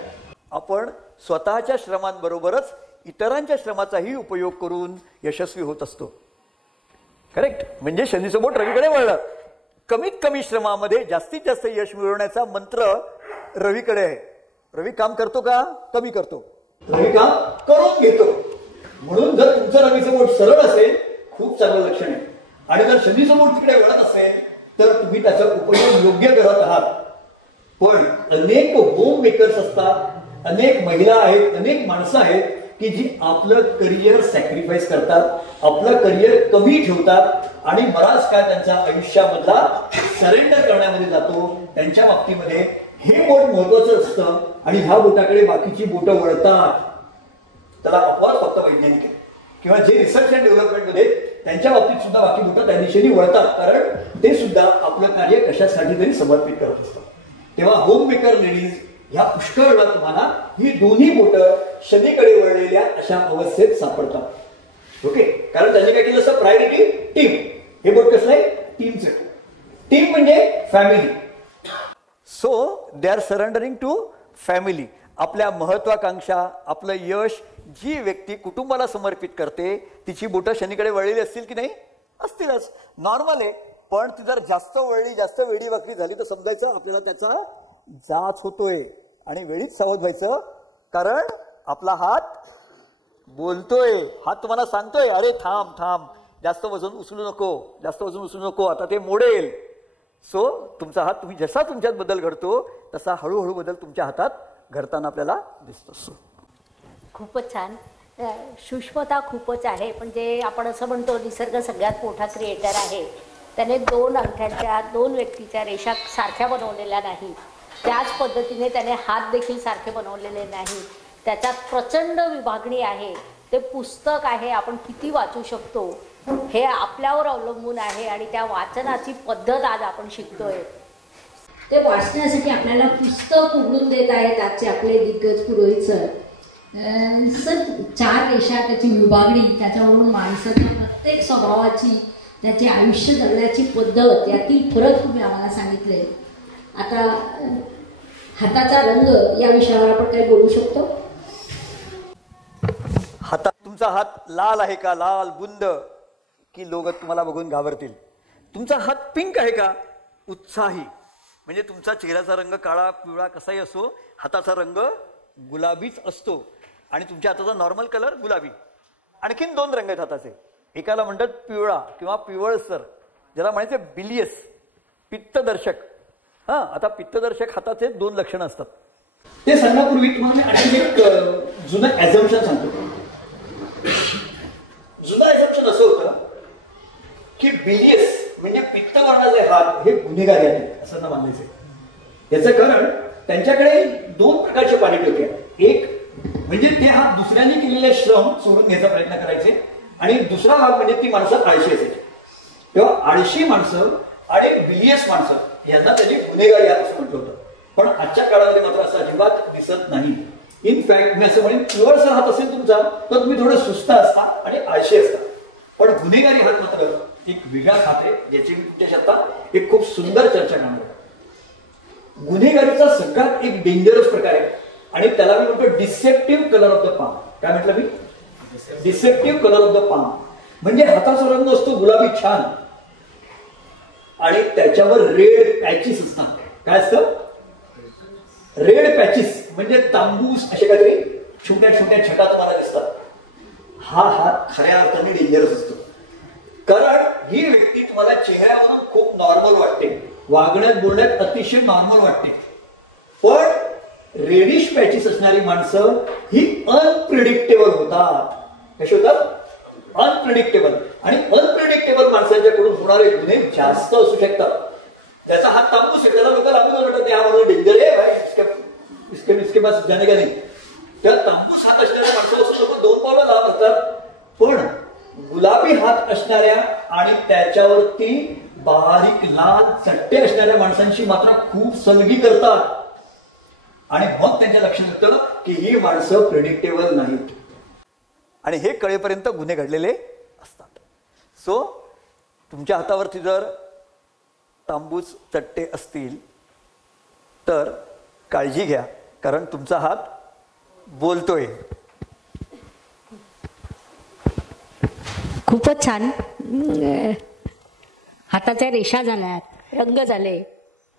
आपण स्वतःच्या श्रमांबरोबरच इतरांच्या श्रमाचाही उपयोग करून यशस्वी होत असतो. करेक्ट, म्हणजे शनीचं बोट रवीकडे वळलं. कमीत कमी श्रमामध्ये जास्तीत जास्त यश मिळवण्याचा मंत्र रवीकडे आहे. रवी काम करतो का? कमी करतो. रवी काम करून घेतो. म्हणून जर तुमचं रवीचं बोट सरळ असेल खूप चांगलं लक्षण आहे. आणि जर शनीचं बोट तिकडे वळत असेल तर तुम्ही त्याचा उपयोग योग्य करत आहात. पण अनेक होम मेकर्स असतात, अनेक महिला आहेत, अनेक माणसं आहेत की जी आपलं करिअर सॅक्रिफाईस करतात, आपलं करिअर कमी ठेवतात आणि बराच काळ त्यांच्या आयुष्यामधला सरेंडर करण्यामध्ये जातो. त्यांच्या बाबतीमध्ये हे बोट महत्वाचं असतं आणि ह्या बोटाकडे बाकीची बोटं वळतात. त्याला अपवाद फक्त वैज्ञानिक आहे किंवा जे रिसर्च अँड डेव्हलपमेंटमध्ये त्यांच्या बाबतीत सुद्धा बाकी बोटं त्या दिशेने वळतात, कारण ते सुद्धा आपलं कार्य कशासाठी तरी समर्पित करत असतात. तेव्हा होम मेकर लेडीज ह्या पुष्कळ वेळा तुम्हाला ही दोन्ही बोटं शनीकडे वळलेल्या अशा अवस्थेत सापडतात. ओके, कारण त्यांनी काय केलं असं, प्रायोरिटी टीम. हे बोट कसलं आहे? टीमचं. टीम म्हणजे family. So they are surrendering to family. आपल्या महत्वाकांक्षा, आपलं यश जी व्यक्ती कुटुंबाला समर्पित करते तिची बोटं शनीकडे वळलेली असतील की नाही? असतीलच, नॉर्मल आहे. पण ती जर जास्त वळली, जास्त वेडी वाकडी झाली तर समजायचं आपल्याला त्याचा जाच होतोय आणि वेळीच सावध व्हायचं, कारण आपला हात बोलतोय. हात तुम्हाला सांगतोय अरे थांब थांब, जास्त वजन उचलू नको, जास्त वजन उचलू नको, आता ते मोडेल. सो तुमचा हात, तुम्ही जसा तुमच्यात बदल घडतो तसा हळूहळू बदल तुमच्या हातात घडताना आपल्याला दिसतो. खूपच छान. सूक्ष्मता खूपच आहे. पण जे आपण असं म्हणतो निसर्ग सगळ्यात मोठा क्रिएटर आहे, त्याने 2 अंगठ्यांच्या 2 व्यक्तीच्या रेषा सारख्या बनवलेल्या नाही. त्याच पद्धतीने त्याने हात देखील सारखे बनवलेले नाही. त्याच्यात प्रचंड विभागणी आहे. ते पुस्तक आहे, आपण किती वाचू शकतो हे आपल्यावर अवलंबून आहे आणि त्या वाचनाची पद्धत आज आपण शिकतोय. ते वाचण्यासाठी आपल्याला पुस्तक उघडून देत आहेत आजचे आपले दिग्गज पुरोहित सर. सर 4 रेषा, त्याची विभागणी, त्याच्यावरून माणसाच्या प्रत्येक स्वभावाची, त्याचे आयुष्य जगण्याची पद्धत, यातील फरक तुम्ही आम्हाला सांगितले. आता हाताचा रंग या विषयावर आपण काही बोलू शकतो? हातात तुमचा हात लाल आहे का, लाल बुंद, की लोक तुम्हाला बघून घाबरतील? तुमचा हात पिंक आहे का, उत्साही, म्हणजे तुमचा चेहऱ्याचा रंग काळा पिवळा कसाही असो, हाताचा रंग गुलाबीच असतो आणि तुमच्या हाताचा नॉर्मल कलर गुलाबी. आणखीन 2 रंग आहेत हाताचे. एकाला म्हणतात पिवळा किंवा पिवळसर, ज्याला म्हणायचे बिलियस, पित्तदर्शक. आता पित्तदर्शक हाताचे 2 लक्षणं असतात. ते सांगण्यापूर्वी तुम्हाला मी आणखी एक जुनं ॲझम्पशन सांगतो. जुनं ॲझम्पशन असं होतं की बिलियस म्हणजे पित्तवर्णाचे हात हे गुन्हेगारी आहेत असं ना मानायचे. याचं कारण त्यांच्याकडे 2 प्रकारचे क्वालिटी होत्या. एक म्हणजे ते हात दुसऱ्यांनी केलेले श्रम चोरून घ्यायचा प्रयत्न करायचे आणि दुसरा भाग म्हणजे ती माणसं आळशी असायची. तेव्हा आळशी माणसं आणि बिलियस माणसं यांना त्यांनी गुन्हेगारी हात असं म्हटलं होतं. पण आजच्या काळामध्ये मात्र असं अजिबात दिसत नाही. इनफॅक्ट मी असं म्हणेन पिवळसर हात असेल तुमचा तर तुम्ही थोडं सुस्त असता आणि आळशी असता. पण गुन्हेगारी हात मात्र एक वेगळा हात आहे ज्याची मी तुमच्याशी आता एक खूप सुंदर चर्चा करणार आहे. गुन्हेगारीचा सगळ्यात एक डेंजरस प्रकार आहे आणि त्याला मी म्हणतो deceptive colour of the palm. काय म्हटलं मी? Deceptive colour of the palm. म्हणजे हाताचा रंग असतो गुलाबी छान आणि त्याच्यावर रेड पॅचेस असतात. काय असतं? रेड पॅचेस म्हणजे तांबूस असे काहीतरी छोट्या छोट्या छटा तुम्हाला दिसतात. हा हात खऱ्या अर्थाने डेंजरस असतो. कारण ही व्यक्ती तुम्हाला चेहऱ्यावरून खूप नॉर्मल वाटते, वागण्यात बोलण्यात अतिशय नॉर्मल वाटते, पण रेडिश पॅचेस असणारी माणसं ही अनप्रिडिक्टेबल होतात. कशी होतात? अनप्रिडिक्टेबल. आणि अनप्रिडिक्टेबल माणसांच्याकडून होणारे गुन्हे जास्त असू शकतात. ज्याचा हात तांबूस आहे त्याला लोक लागून वाटत हा म्हणून डेंजर आहे भाई, इसके पास जाणे का नाही. त्या तांबूस हात असणाऱ्या माणसाला लोक 2 पावलं लावत असतात. पण गुलाबी हात असणाऱ्या आणि त्याच्यावरती बारीक लाल चट्टे असणाऱ्या माणसांशी मात्र खूप सलगी करतात आणि मग त्यांच्या लक्षात येतं की ही माणसं प्रेडिक्टेबल नाहीत. आणि हे कळेपर्यंत गुन्हे घडलेले असतात. सो तुमच्या हातावरती जर तांबूस चट्टे असतील तर काळजी घ्या, कारण तुमचा हात बोलतोय. खूपच छान. हाताच्या रेषा झाल्यात, रंग झाले,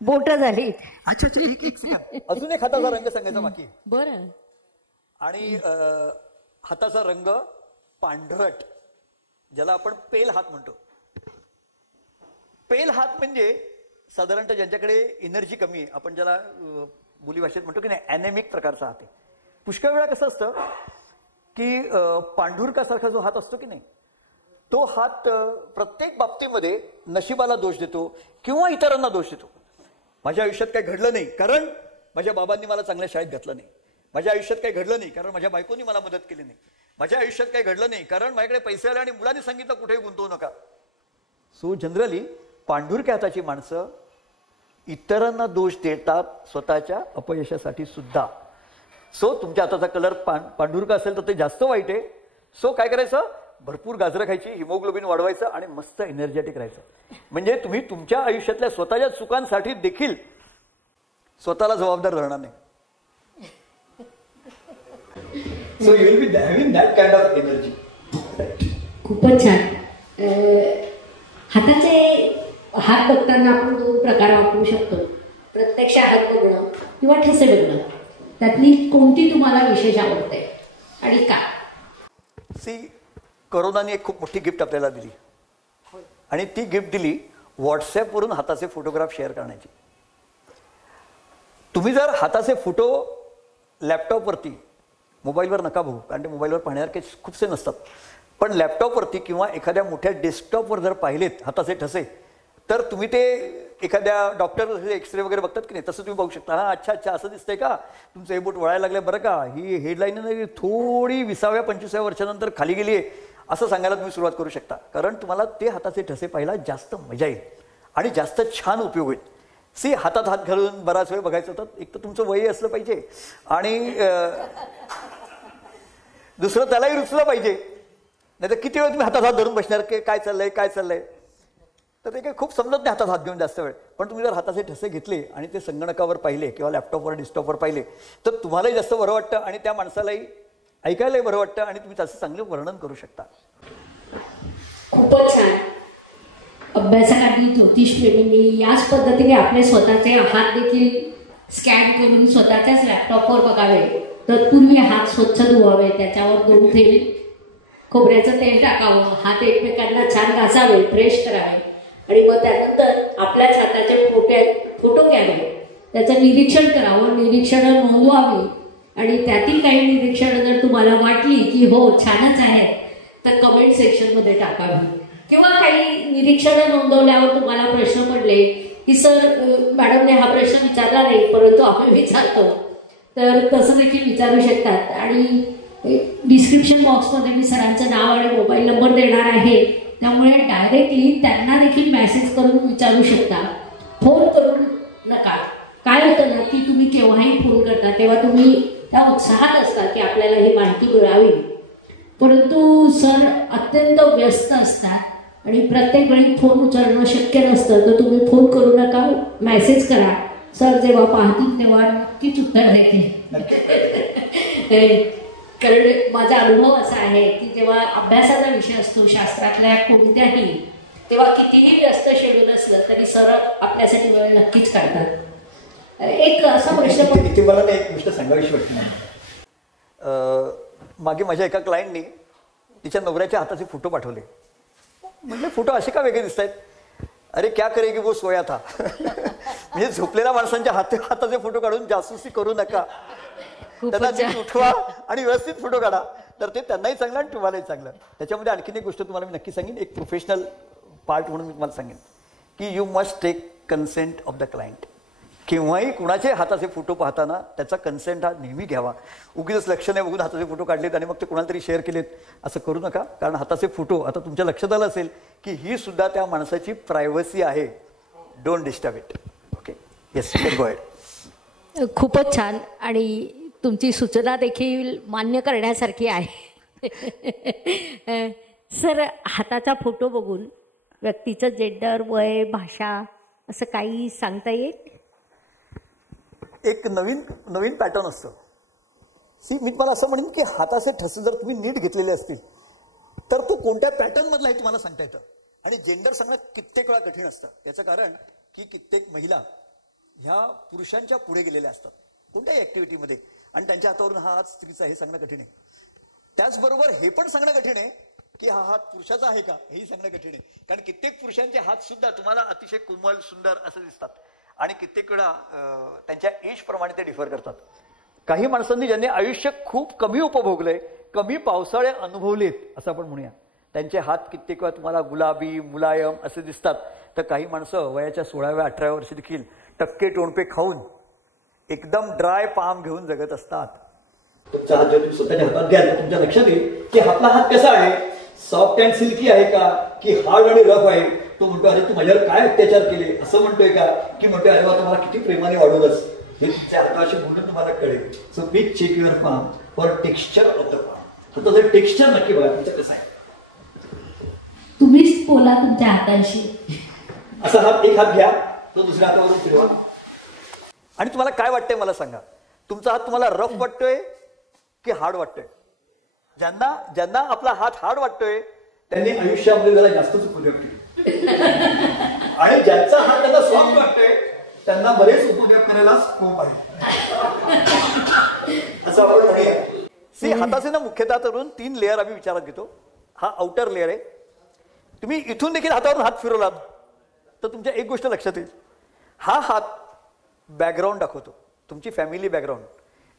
बोट झालीत. अच्छा अच्छा, एक अजून एक हाताचा रंग सांगायचा बाकी. बरं. आणि हाताचा रंग पांढरट, ज्याला आपण पेल हात म्हणतो. पेल हात म्हणजे साधारणतः ज्यांच्याकडे एनर्जी कमी आहे, आपण ज्याला बोलीभाषेत म्हणतो की नाही ॲनेमिक प्रकारचा हात आहे. पुष्कळ वेळा कसं असतं की पांढुरकासारखा जो हात असतो की नाही तो हात प्रत्येक बाबतीमध्ये नशिबाला दोष देतो किंवा इतरांना दोष देतो. माझ्या आयुष्यात काही घडलं नाही कारण माझ्या बाबांनी मला चांगल्या शाळेत घातलं नाही. माझ्या आयुष्यात काही घडलं नाही कारण माझ्या बायकोनी मला मदत केली नाही. माझ्या आयुष्यात काही घडलं नाही कारण माझ्याकडे पैसे आले आणि मुलांनी सांगितलं कुठेही गुंतवू नका. सो जनरली पांढुरक्या हाताची माणसं इतरांना दोष देतात स्वतःच्या अपयशासाठी सुद्धा. सो तुमच्या हाताचा कलर पांढुरका असेल तर ते जास्त वाईट आहे. सो काय करायचं? भरपूर गाजरं खायची, हिमोग्लोबिन वाढवायचं आणि मस्त एनर्जेटिक राहायचं. म्हणजे तुम्ही तुमच्या आयुष्यातल्या स्वतःच्या चुकांसाठी देखील स्वतःला जबाबदार धरणार नाही. So you will be having that kind of energy. खूपच छान. हाताचे हात बघताना आपण 2 प्रकार वापरू शकतो. प्रत्यक्ष हात बघणं किंवा ठसे बघणं. त्यातली कोणती तुम्हाला विशेष आवडते आणि का? कोरोनाने एक खूप मोठी गिफ्ट आपल्याला दिली आणि ती गिफ्ट दिली व्हॉट्सॲपवरून हाताचे फोटोग्राफ शेअर करण्याची. तुम्ही जर हाताचे फोटो लॅपटॉपवरती, मोबाईलवर नका बघू कारण ते मोबाईलवर पाहण्यासारखे खूपसे नसतात, पण लॅपटॉपवरती किंवा एखाद्या मोठ्या डेस्कटॉपवर जर पाहिलेत हाताचे ठसे तर तुम्ही ते एखाद्या डॉक्टर एक्सरे वगैरे बघतात की नाही तसं तुम्ही बघू शकता. हा अच्छा अच्छा असं दिसतंय का, तुमचं हे बोट वळायला लागलंय बरं का, ही हेडलाईन थोडी 20व्या-25व्या वर्षानंतर खाली गेली आहे असं सांगायला तुम्ही सुरुवात करू शकता. कारण तुम्हाला ते हाताचे ठसे पाहायला जास्त मजा येईल आणि जास्त छान उपयोग होईल. हातात हात घालून बराच वेळ बघायचं होतं. एक तर तुमचं वय असलं पाहिजे आणि दुसरं त्यालाही रुचलं पाहिजे. नाही तर किती वेळ तुम्ही हातात हात धरून बसणार की काय चाललंय काय चाललंय, तर ते काही खूप समजत नाही हातात हात घेऊन जास्त वेळ. पण तुम्ही जर हाताचे ठसे घेतले आणि ते संगणकावर पाहिले किंवा लॅपटॉपवर डेस्कटॉपवर पाहिले तर तुम्हालाही जास्त बरं वाटतं आणि त्या माणसालाही ऐकायलाही बरं वाटतं आणि तुम्ही त्याचं चांगलं वर्णन करू शकता. खूपच छान. अभ्यासकांनी ज्योतिषप्रेमींनी याच पद्धतीने आपले स्वतःचे हात देखील स्कॅन करून स्वतःच्याच लॅपटॉपवर बघावे. तत्पूर्वी हात स्वच्छ धुवावे, त्याच्यावर 2 थेंब खोबऱ्याचं तेल टाकावं, हात एकमेकांना छान घासावे, फ्रेश करावे आणि मग त्यानंतर आपल्याच हाताचे फोटो घ्यावे, त्याचं निरीक्षण करावं, निरीक्षणं नोंदवावी आणि त्यातील काही निरीक्षणं जर तुम्हाला वाटली की हो छानच आहेत तर कमेंट सेक्शनमध्ये टाकावी. किंवा काही निरीक्षणं नोंदवल्यावर तुम्हाला प्रश्न पडले की सर मॅडमने हा प्रश्न विचारला नाही परंतु आम्ही विचारतो, तर तसं देखील विचारू शकतात. आणि डिस्क्रिप्शन बॉक्समध्ये मी सरांचं नाव आणि मोबाईल नंबर देणार आहे, त्यामुळे डायरेक्टली त्यांना देखील मेसेज करून विचारू शकता. फोन करून नका. काय होतं ना की तुम्ही केव्हाही फोन करता तेव्हा तुम्ही त्या उत्साहात असता की आपल्याला ही माहिती मिळावी, परंतु सर अत्यंत व्यस्त असतात आणि प्रत्येक वेळी फोन उचलणं शक्य नसतं. तर तुम्ही फोन करू नका, मेसेज करा. सर जेव्हा पाहतील तेव्हा नक्कीच उत्तर देते. कारण माझा अनुभव असा आहे की जेव्हा अभ्यासाचा विषय असतो शास्त्रातल्या कोणत्याही, तेव्हा कितीही व्यस्त शेड्यूल असलं तरी सर आपल्यासाठी वेळ नक्कीच काढतात. एक असा प्रश्न इथे मला एक गोष्ट सांगावीशी वाटते. मागे माझ्या एका क्लायंटनी तिच्या नवऱ्याच्या हाताचे फोटो पाठवले. म्हणजे फोटो असे का वेगळे दिसत आहेत? अरे क्या करेगी वो सोया था. म्हणजे झोपलेल्या माणसांच्या हाताचे फोटो काढून जासूसी करू नका. त्यांना नीट उठवा आणि व्यवस्थित फोटो काढा, तर ते त्यांनाही चांगलं आणि तुम्हालाही चांगलं. त्याच्यामध्ये आणखीन एक गोष्ट तुम्हाला मी नक्की सांगेन, एक प्रोफेशनल पार्ट म्हणून मी तुम्हाला सांगेन की you must take consent of the client. केव्हाही कुणाचे हाताचे फोटो पाहताना त्याचा कन्सेंट हा नेहमी घ्यावा. उगीच लक्ष नाही बघून हाताचे फोटो काढलेत आणि मग ते कुणाला तरी शेअर केलेत असं करू नका. कारण हाताचे फोटो, आता तुमच्या लक्षात आलं असेल की ही सुद्धा त्या माणसाची प्रायव्हसी आहे. Don't disturb it. Okay, yes, go ahead. खूपच छान आणि तुमची सूचना देखील मान्य करण्यासारखी आहे. सर, हाताचा फोटो बघून व्यक्तीचं जेंडर, वय, भाषा असं काही सांगता येईल? एक नवीन पॅटर्न असतं. मी तुम्हाला असं म्हणेन की हाताचे ठसे जर तुम्ही नीट घेतलेले असतील तर तो कोणत्या पॅटर्न मधला आहे तुम्हाला सांगता येतं. आणि जेंडर सांगणं कित्येक वेळा कठीण असतं. याचं कारण की कित्येक महिला ह्या पुरुषांच्या पुढे गेलेल्या असतात कोणत्याही ऍक्टिव्हिटीमध्ये आणि त्यांच्या हातावरून हा हात स्त्रीचा हे सांगणं कठीण आहे. त्याचबरोबर हे पण सांगणं कठीण आहे की हा हात पुरुषाचा आहे का हेही सांगणं कठीण आहे. कारण कित्येक पुरुषांचे हात सुद्धा तुम्हाला अतिशय कोमल, सुंदर असे दिसतात आणि कित्येक वेळा त्यांच्या एज प्रमाणे ते डिफर करतात. काही माणसांनी ज्यांनी आयुष्य खूप कमी उपभोगलंय, कमी पावसाळे अनुभवलेत असं आपण म्हणूया, त्यांचे हात कित्येक वेळा तुम्हाला गुलाबी, मुलायम असे दिसतात. तर काही माणसं वयाच्या 16व्या 18व्या वर्षी देखील टक्के टोणपे खाऊन एकदम ड्राय पाम घेऊन जगत असतात. तुमचा हात जेव्हा तुम्ही स्वतःच्या हातात घ्याल तर तुमच्या लक्षात येईल की आपला हात कसा आहे, सॉफ्ट अँड सिल्की आहे का की हार्ड आणि रफ आहे. तो म्हणतो अरे तू माझ्यावर काय अत्याचार केले असं म्हणतोय का, की म्हणतोय अरे वा तुम्हाला किती प्रेमाने वाढवलंस. हे तुमच्या हाताशी बोलून तुम्हाला कळेल. So please check your palm for texture of the palm. तर तसं टेक्स्चर नक्की बघा तुमचं कसं आहे. तुम्हीच बोला तुमच्या हाताशी. असा हात, एक हात घ्या, तो दुसऱ्या हातावरून फिरवा. आणि तुम्हाला काय वाटतंय मला सांगा, तुमचा हात तुम्हाला रफ वाटतोय की हार्ड वाटतोय? ज्यांना आपला हात हार्ड वाटतोय त्यांनी आयुष्यामध्ये जरा जास्तच उपयोग केले आणि ज्यांचा हात त्यांना सॉफ्ट वाटतोय त्यांना बरेच उपयोग करायला स्कोप आहे असं आपण म्हणूया. हाताचे ना मुख्यतः करून 3 लेअर आम्ही विचारात घेतो. हा आउटर लेअर आहे. तुम्ही इथून देखील हातावरून हात फिरवलात तर तुमच्या एक गोष्ट लक्षात येईल, हा हात बॅकग्राऊंड दाखवतो, तुमची फॅमिली बॅकग्राऊंड.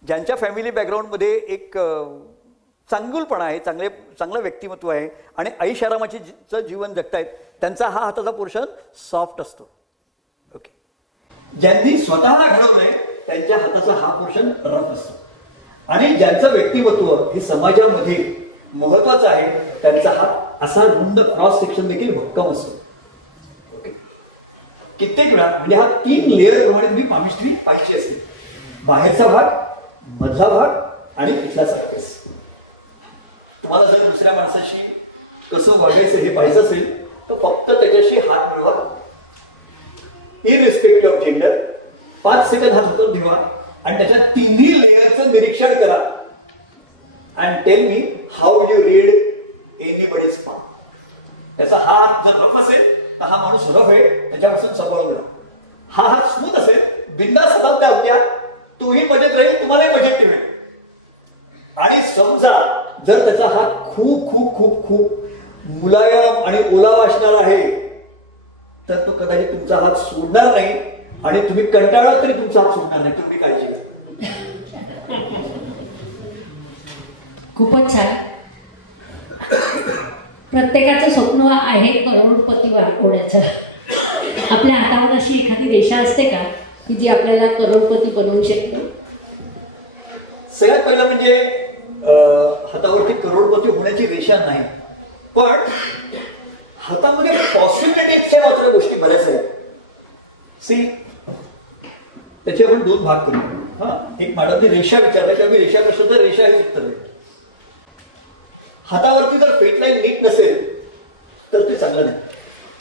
ज्यांच्या फॅमिली बॅकग्राऊंडमध्ये एक चांगुलपणा आहे, चांगलं व्यक्तिमत्व आहे आणि ऐशारामाची जीवन जगतायत, त्यांचा हा हाताचा पोर्शन सॉफ्ट असतो. ओके. ज्यांनी स्वतःला घडवलंय त्यांच्या हाताचा हा पोर्शन रफ असतो आणि ज्यांचं व्यक्तिमत्व हे समाजामध्ये महत्वाचं आहे त्यांचा हात असा रुंद क्रॉस सेक्शन देखील भक्कम असतो. कित्येक वेळा म्हणजे हा 3 लेअर प्रमाणे तुम्ही पामिस्ट्री पाहिजे असते. बाहेरचा भाग, मधला भाग आणि इथला सरफेस. तुम्हाला जर दुसऱ्या माणसाशी कसं वागायचं हे पाहिजे असेल तर फक्त त्याच्याशी हात मिळवा, इररिस्पेक्टिव्ह ऑफ जेंडर. 5 सेकंद हात हातात ठेवा आणि त्याच्या 3 लेअरचं निरीक्षण करा and tell me how you read anybody's palm. त्याचा हात जर रफ असेल तर हा माणूस रफ आहे, त्याच्यापासून सांभाळून गेला. हा हात स्मूथ असेल, बिंदास हातात त्या होत्या, तोही मजेत राहील, तुम्हालाही मजेत ठेवेल. आणि समजा जर त्याचा हात खूप खूप खूप खूप मुलायम आणि ओलावा असणार आहे तर तो कदाचित तुमचा हात सोडणार नाही आणि तुम्ही कंटाळला तरी तुमचा हात सोडणार नाही. तुम्ही काळजी घ्या. खूपच छान. प्रत्येकाचं स्वप्न आहे करोडपती होण्याचं. आपल्या हातावर अशी एखादी रेषा असते का की जी आपल्याला करोडपती बनवू शकते? सगळ्यात पहिलं म्हणजे हातावरती करोडपती होण्याची रेषा नाही, पण हातामध्ये पॉसिबिलिटीजच्या मात्र गोष्टी बऱ्याच आहेत. सी, त्याचे आपण दोन भाग करू. हा, एक मॅडमने रेषा विचारला किंवा मी रेषा प्रश्न तर रेषा हेच उत्तर आहे. हातावरती जर फेट लाईन नीट नसेल तर ते चांगलं नाही,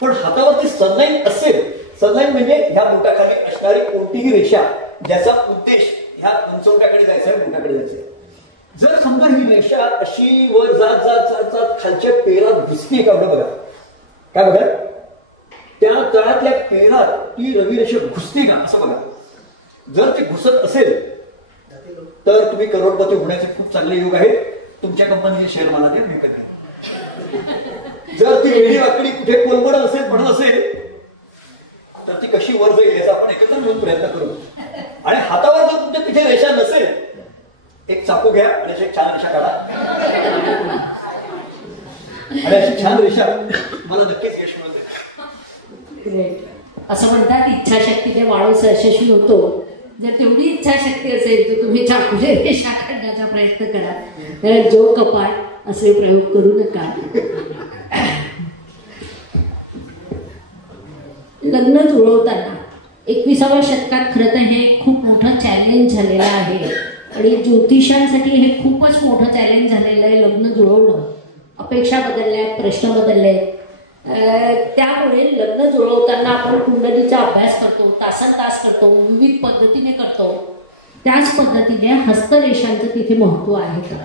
पण हातावरती सनलाईन असेल, सनलाईन म्हणजे ह्या बोटाखाली असणारी कोणतीही रेषा ज्याचा उद्देश ह्या उंचवट्याकडे जायचा आहे, बोटाकडे जायचं आहे. जर समजा ही रेषा अशी वर जात जात जात जात खालच्या पेरात घुसते का, बघा काय बघा, त्या तळातल्या पेरात ती रवी रेषा घुसते का असं बघा. जर ते घुसत असेल तर तुम्ही करोडपती होण्याचे खूप चांगले योग आहेत. तुमच्या कंपनीचे शेअर मला ते विकत घ्या. जर ती वेळी वाकडी कुठे कोलमडत असेल, पडत असेल तर ती कशी वर जाईल याचा आपण एकत्र मिळून प्रयत्न करू. आणि हातावर जर तुमच्या तिथे रेषा नसेल, एक चाकू घ्या आणि अशी छान रेषा काढा आणि अशी छान रेषा मला नक्कीच यश मिळते. ग्रेट. असं म्हणतात इच्छाशक्तीने माणूस यशस्वी होतो. जर तेवढी इच्छाशक्ती असेल तर तुम्ही चाकूने रेषा काढण्याचा प्रयत्न करा. जो कपाट असे प्रयोग करू नका. लग्न जुळवताना 21व्या शतकात खरं तर हे खूप मोठं चॅलेंज झालेलं आहे आणि ज्योतिषांसाठी हे खूपच मोठं चॅलेंज झालेलं आहे. लग्न जुळवणं, अपेक्षा बदलल्या, प्रश्न बदलले. त्यामुळे लग्न जुळवताना आपण कुंडलीचा अभ्यास करतो, तासन तास करतो, विविध पद्धतीने करतो. त्याच पद्धतीने हस्तरेषांचं तिथे महत्व आहे का?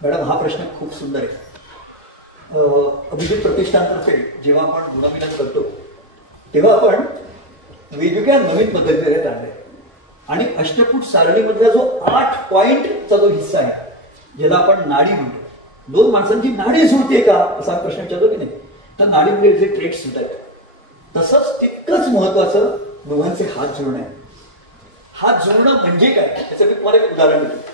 मॅडम, हा प्रश्न खूप सुंदर आहे. अभिजित प्रतिष्ठानतर्फे जेव्हा आपण गुणमिलन करतो तेव्हा आपण वेगवेगळ्या नवीन पद्धतीने आणले आणि अष्टफूट सारणीमधला जो 8 पॉइंटचा जो हिस्सा आहे ज्याला आपण नाडी म्हणतो, दोन माणसांची नाडी जुळते का असा प्रश्न विचारतो की नाही, तर नाडीमध्ये जे ट्रेट्स सुद्धा आहेत तसंच तितकंच महत्वाचं दोघांचे हात जुळणं आहे. हात जुळणं म्हणजे काय त्याचं मी तुम्हाला एक उदाहरण देतो.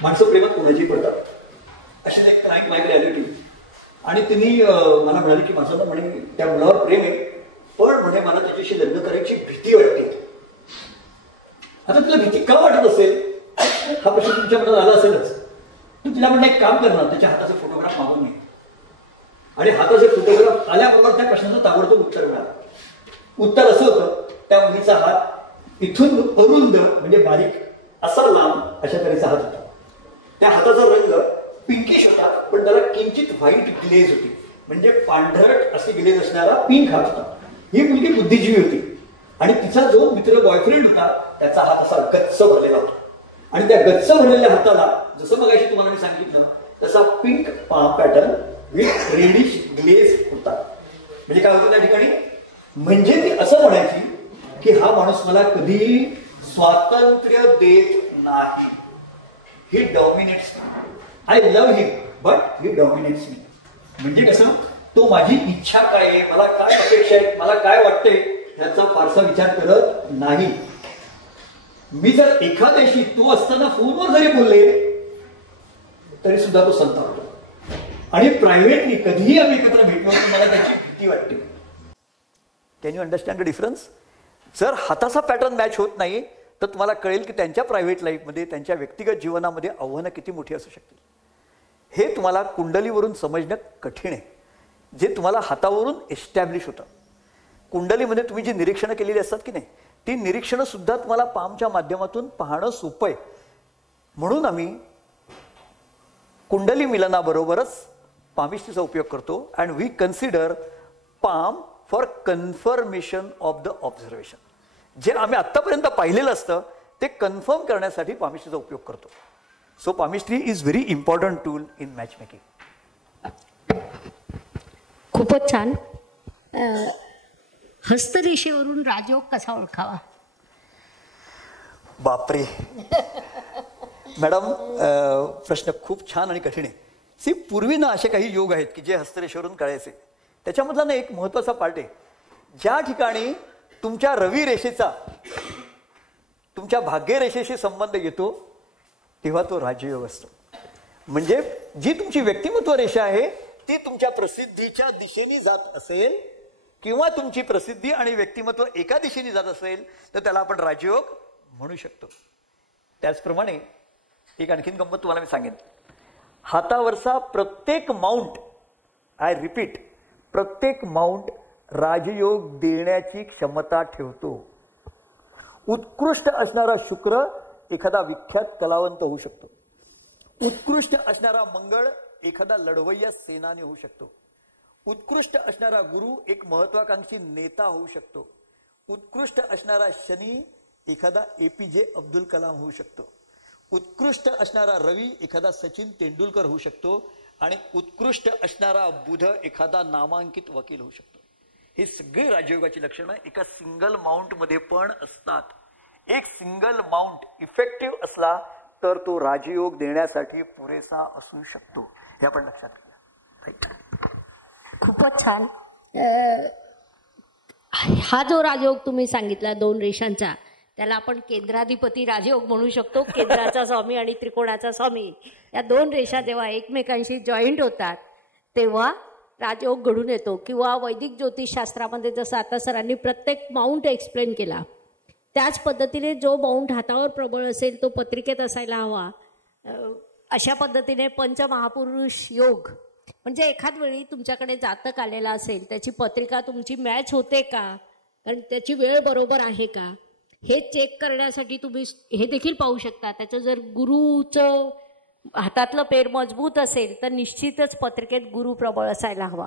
माणसं प्रेमात कोणाची पडतात. अशी एक क्लायंट माझ्याकडे आली होती आणि तिने मला म्हणाली की माझं ना म्हणे त्या मुलावर प्रेम आहे, पण म्हणे मला त्याच्याशी लग्न करायची भीती वाटते. आता तुला भीती का वाटत असेल हा प्रश्न तुमच्या मनात आला असेलच. तू तिला म्हणणं एक काम करणार, त्याच्या हाताचे फोटोग्राफ मागून घे आणि हाताचे फोटोग्राफ आल्याबरोबर त्या प्रश्नाचं ताबडतोब उत्तर मिळालं. उत्तर असं होतं, त्या मुलीचा हात इथून अरुंद म्हणजे बारीक असा लांब अशा तऱ्हेचा हात होता. त्या हाताचा रंग पिंकिश होता, पण त्याला किंचित व्हाईट ग्लेज होती, म्हणजे पांढरट अशी ग्लेज असणारा पिंक हात होता. ही मुलगी बुद्धिजीवी होती आणि तिचा जो मित्र बॉयफ्रेंड होता त्याचा हात असा गच्च भरलेला होता आणि त्या गच्च भरलेल्या हाताला जसं मगाशी तुम्हाला मी सांगितलं तसा pink pattern with reddish glaze होता. म्हणजे काय होतं त्या ठिकाणी, म्हणजे ती असं म्हणायची की हा माणूस मला कधी स्वातंत्र्य देत नाही. He dominates me. I love him but he dominates me. म्हणजे कसं, तो माझी इच्छा काय आहे, मला काय अपेक्षा आहे, मला काय वाटतंय याचा फारसा विचार करत नाही. मी जर एखाद्याशी तो असताना फोनवर जरी बोलले तरी सुद्धा तो संतापतो आणि प्रायव्हेटली कधीही आम्ही एकत्र भेटलो तर मला त्याची भीती वाटते. Can you understand the difference? जर हाताचा पॅटर्न मॅच होत नाही तर तुम्हाला कळेल की त्यांच्या प्रायव्हेट लाईफमध्ये, त्यांच्या व्यक्तिगत जीवनामध्ये आव्हानं किती मोठी असू शकतील. हे तुम्हाला कुंडलीवरून समजणं कठीण आहे, जे तुम्हाला हातावरून एस्टॅब्लिश होतं. कुंडलीमध्ये तुम्ही जी निरीक्षणं केलेली असतात की नाही, ती निरीक्षणं सुद्धा तुम्हाला पामच्या माध्यमातून पाहणं सोपं आहे. म्हणून आम्ही कुंडली मिलनाबरोबरच पामिष्टीचा उपयोग करतो and we consider palm for confirmation of the observation. जे आम्ही आत्तापर्यंत पाहिलेलं असतं ते कन्फर्म करण्यासाठी पामिष्टीचा उपयोग करतो. So palmistry is very important tool in match making. खूपच छान. हस्तरेषेवरून राजयोग कसा ओळखावा? बापरे मॅडम, प्रश्न खूप छान आणि कठीण आहे. सी, पूर्वी ना असे काही योग आहेत की जे हस्तरेषेवरून कळायचे. त्याच्यामधला ना एक महत्वाचा पार्ट आहे, ज्या ठिकाणी तुमच्या रवी रेषेचा तुमच्या भाग्यरेषेशी संबंध येतो तेव्हा तो राजयोग असतो. म्हणजे जी तुमची व्यक्तिमत्व रेषा आहे ती तुमच्या प्रसिद्धीच्या दिशेने जात असेल किंवा तुमची प्रसिद्धी आणि व्यक्तिमत्व एका दिशेने जात असेल तर त्याला आपण राजयोग म्हणू शकतो. त्याचप्रमाणे एक आणखीन गंमत तुम्हाला मी सांगेन. हातावरचा प्रत्येक माउंट, आय रिपीट, प्रत्येक माउंट राजयोग देण्याची क्षमता ठेवतो. उत्कृष्ट असणारा शुक्र एखादा विख्यात कलावंत होऊ शकतो. उत्कृष्ट असणारा मंगळ एखादा लढवय्या सेनानी होऊ शकतो. उत्कृष्ट असणारा गुरु एक महत्वाकांक्षी नेता होऊ शकतो. उत्कृष्ट असणारा शनी एखादा APJ अब्दुल कलाम होऊ शकतो. उत्कृष्ट असणारा रवी एखादा सचिन तेंडुलकर होऊ शकतो. आणि उत्कृष्ट असणारा बुध एखादा नामांकित वकील होऊ शकतो. ही सगळी राजयोगाची लक्षणं एका सिंगल माउंट मध्ये पण असतात. एक सिंगल माउंट इफेक्टिव्ह असला तर तो राजयोग देण्यासाठी पुरेसा असू शकतो. हे आपण लक्षात घ्या. राईट. खूपच छान. हा जो राजयोग तुम्ही सांगितला 2 रेषांचा, त्याला आपण केंद्राधिपती राजयोग म्हणू शकतो. केंद्राचा स्वामी आणि त्रिकोणाचा स्वामी या 2 रेषा जेव्हा एकमेकांशी जॉईंट होतात तेव्हा राजयोग घडून येतो. किंवा वैदिक ज्योतिषशास्त्रामध्ये जसं आता सरांनी प्रत्येक माउंट एक्सप्लेन केला, त्याच पद्धतीने जो माउंट हातावर प्रबळ असेल तो पत्रिकेत असायला हवा. अशा पद्धतीने पंचमहापुरुष योग म्हणजे एखाद वेळी तुमच्याकडे जातक आलेला असेल, त्याची पत्रिका तुमची मॅच होते का, कारण त्याची वेळ बरोबर आहे का, हे चेक करण्यासाठी तुम्ही हे देखील पाहू शकता. त्याचं जर गुरुचं हातातलं पेर मजबूत असेल तर निश्चितच पत्रिकेत गुरु प्रबळ असायला हवा.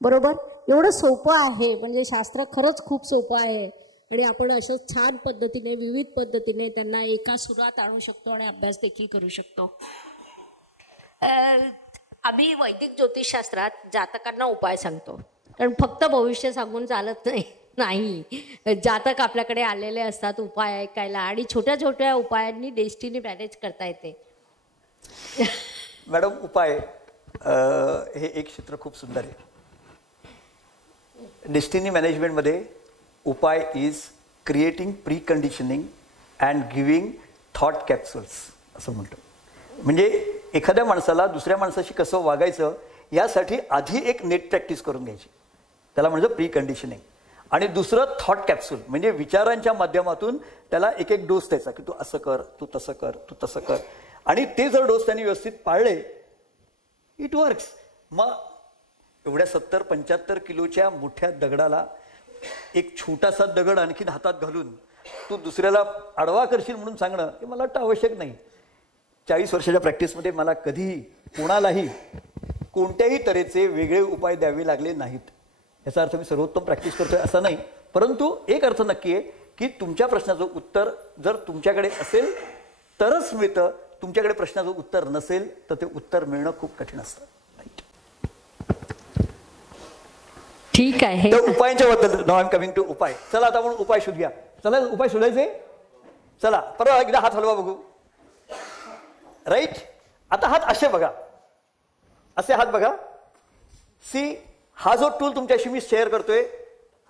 बरोबर. एवढं सोपं आहे, म्हणजे शास्त्र खरंच खूप सोपं आहे आणि आपण असं छान पद्धतीने विविध पद्धतीने त्यांना एका सुरात आणू शकतो आणि अभ्यास देखील करू शकतो. आम्ही वैदिक ज्योतिषशास्त्रात जातकांना उपाय सांगतो, कारण फक्त भविष्य सांगून चालत नाही. जातक आपल्याकडे आलेले असतात उपाय ऐकायला आणि छोट्या छोट्या उपायांनी डेस्टिनी मॅनेज करता येते. मॅडम, उपाय हे एक क्षेत्र खूप सुंदर आहे. डेस्टिनी मॅनेजमेंटमध्ये उपाय is creating pre conditioning and giving thought capsules असं म्हणतो. म्हणजे एखाद्या माणसाला दुसऱ्या माणसाशी कसं वागायचं यासाठी आधी एक नेट प्रॅक्टिस करून घ्यायची, त्याला म्हणजे प्री कंडिशनिंग. आणि दुसरं थॉट कॅप्सूल म्हणजे विचारांच्या माध्यमातून त्याला एक एक डोस द्यायचा की तू असं कर, तू तसं कर, तू तसं कर. आणि ते जर डोस त्यांनी व्यवस्थित पाळले, इट वर्क्स. मग एवढ्या 70-75 किलोच्या मोठ्या दगडाला एक छोटासा दगड आणखीन हातात घालून तू दुसऱ्याला आडवा करशील म्हणून सांगणं हे मला वाटतं आवश्यक नाही. 40 वर्षाच्या प्रॅक्टिसमध्ये मला कधीही कोणालाही कोणत्याही तऱ्हेचे वेगळे उपाय द्यावे लागले नाहीत. याचा अर्थ मी सर्वोत्तम प्रॅक्टिस करतोय असा नाही, परंतु एक अर्थ नक्की आहे की तुमच्या प्रश्नाचं उत्तर जर तुमच्याकडे असेल तरच मिळतं. तुमच्याकडे प्रश्नाचं उत्तर नसेल तर ते उत्तर मिळणं खूप कठीण असतं. ठीक आहे. तर उपायांच्या बद्दल नाव आय एम कमिंग टू उपाय. चला आता आपण उपाय शोधूया. चला उपाय शोधायचे. चला परवा एकदा हात हलवा बघू. राईट. आता हात असे बघा, असे हात बघा. सी, हा जो टूल तुमच्याशी मी शेअर करतोय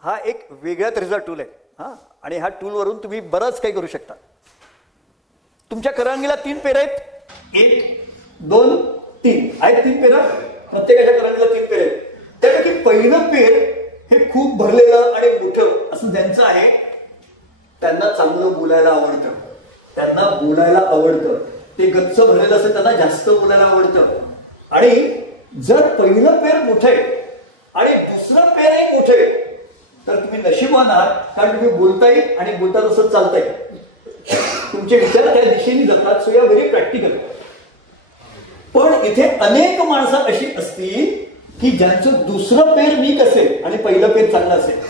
हा एक वेगळ्या तऱ्हेचा टूल आहे. हा, आणि ह्या टूलवरून तुम्ही बरंच काही करू शकता. तुमच्या करंगीला 3 पेर आहेत. 1, 2, 3 आहेत. 3 पेर, प्रत्येकाच्या करंगीला 3 पेर आहेत. त्यापैकी पहिलं पेर हे खूप भरलेलं आणि मोठं असं ज्यांचं आहे त्यांना चांगलं बोलायला आवडतं. त्यांना बोलायला आवडतं. ते गच्च भरलेलं असेल त्यांना जास्त बोलायला आवडतं. आणि जर पहिलं पेर मोठं आहे आणि दुसरं पेरही मोठं आहे तर तुम्ही नशीबवान आहात, कारण तुम्ही बोलताय आणि बोलता तसं चालताय. तुमचे विचार त्या दिशेने जातात. सो या व्हेरी प्रॅक्टिकल. पण इथे अनेक माणसं अशी असतील की ज्यांचं दुसरं पेर वीक असेल आणि पहिलं पेर चांगलं असेल.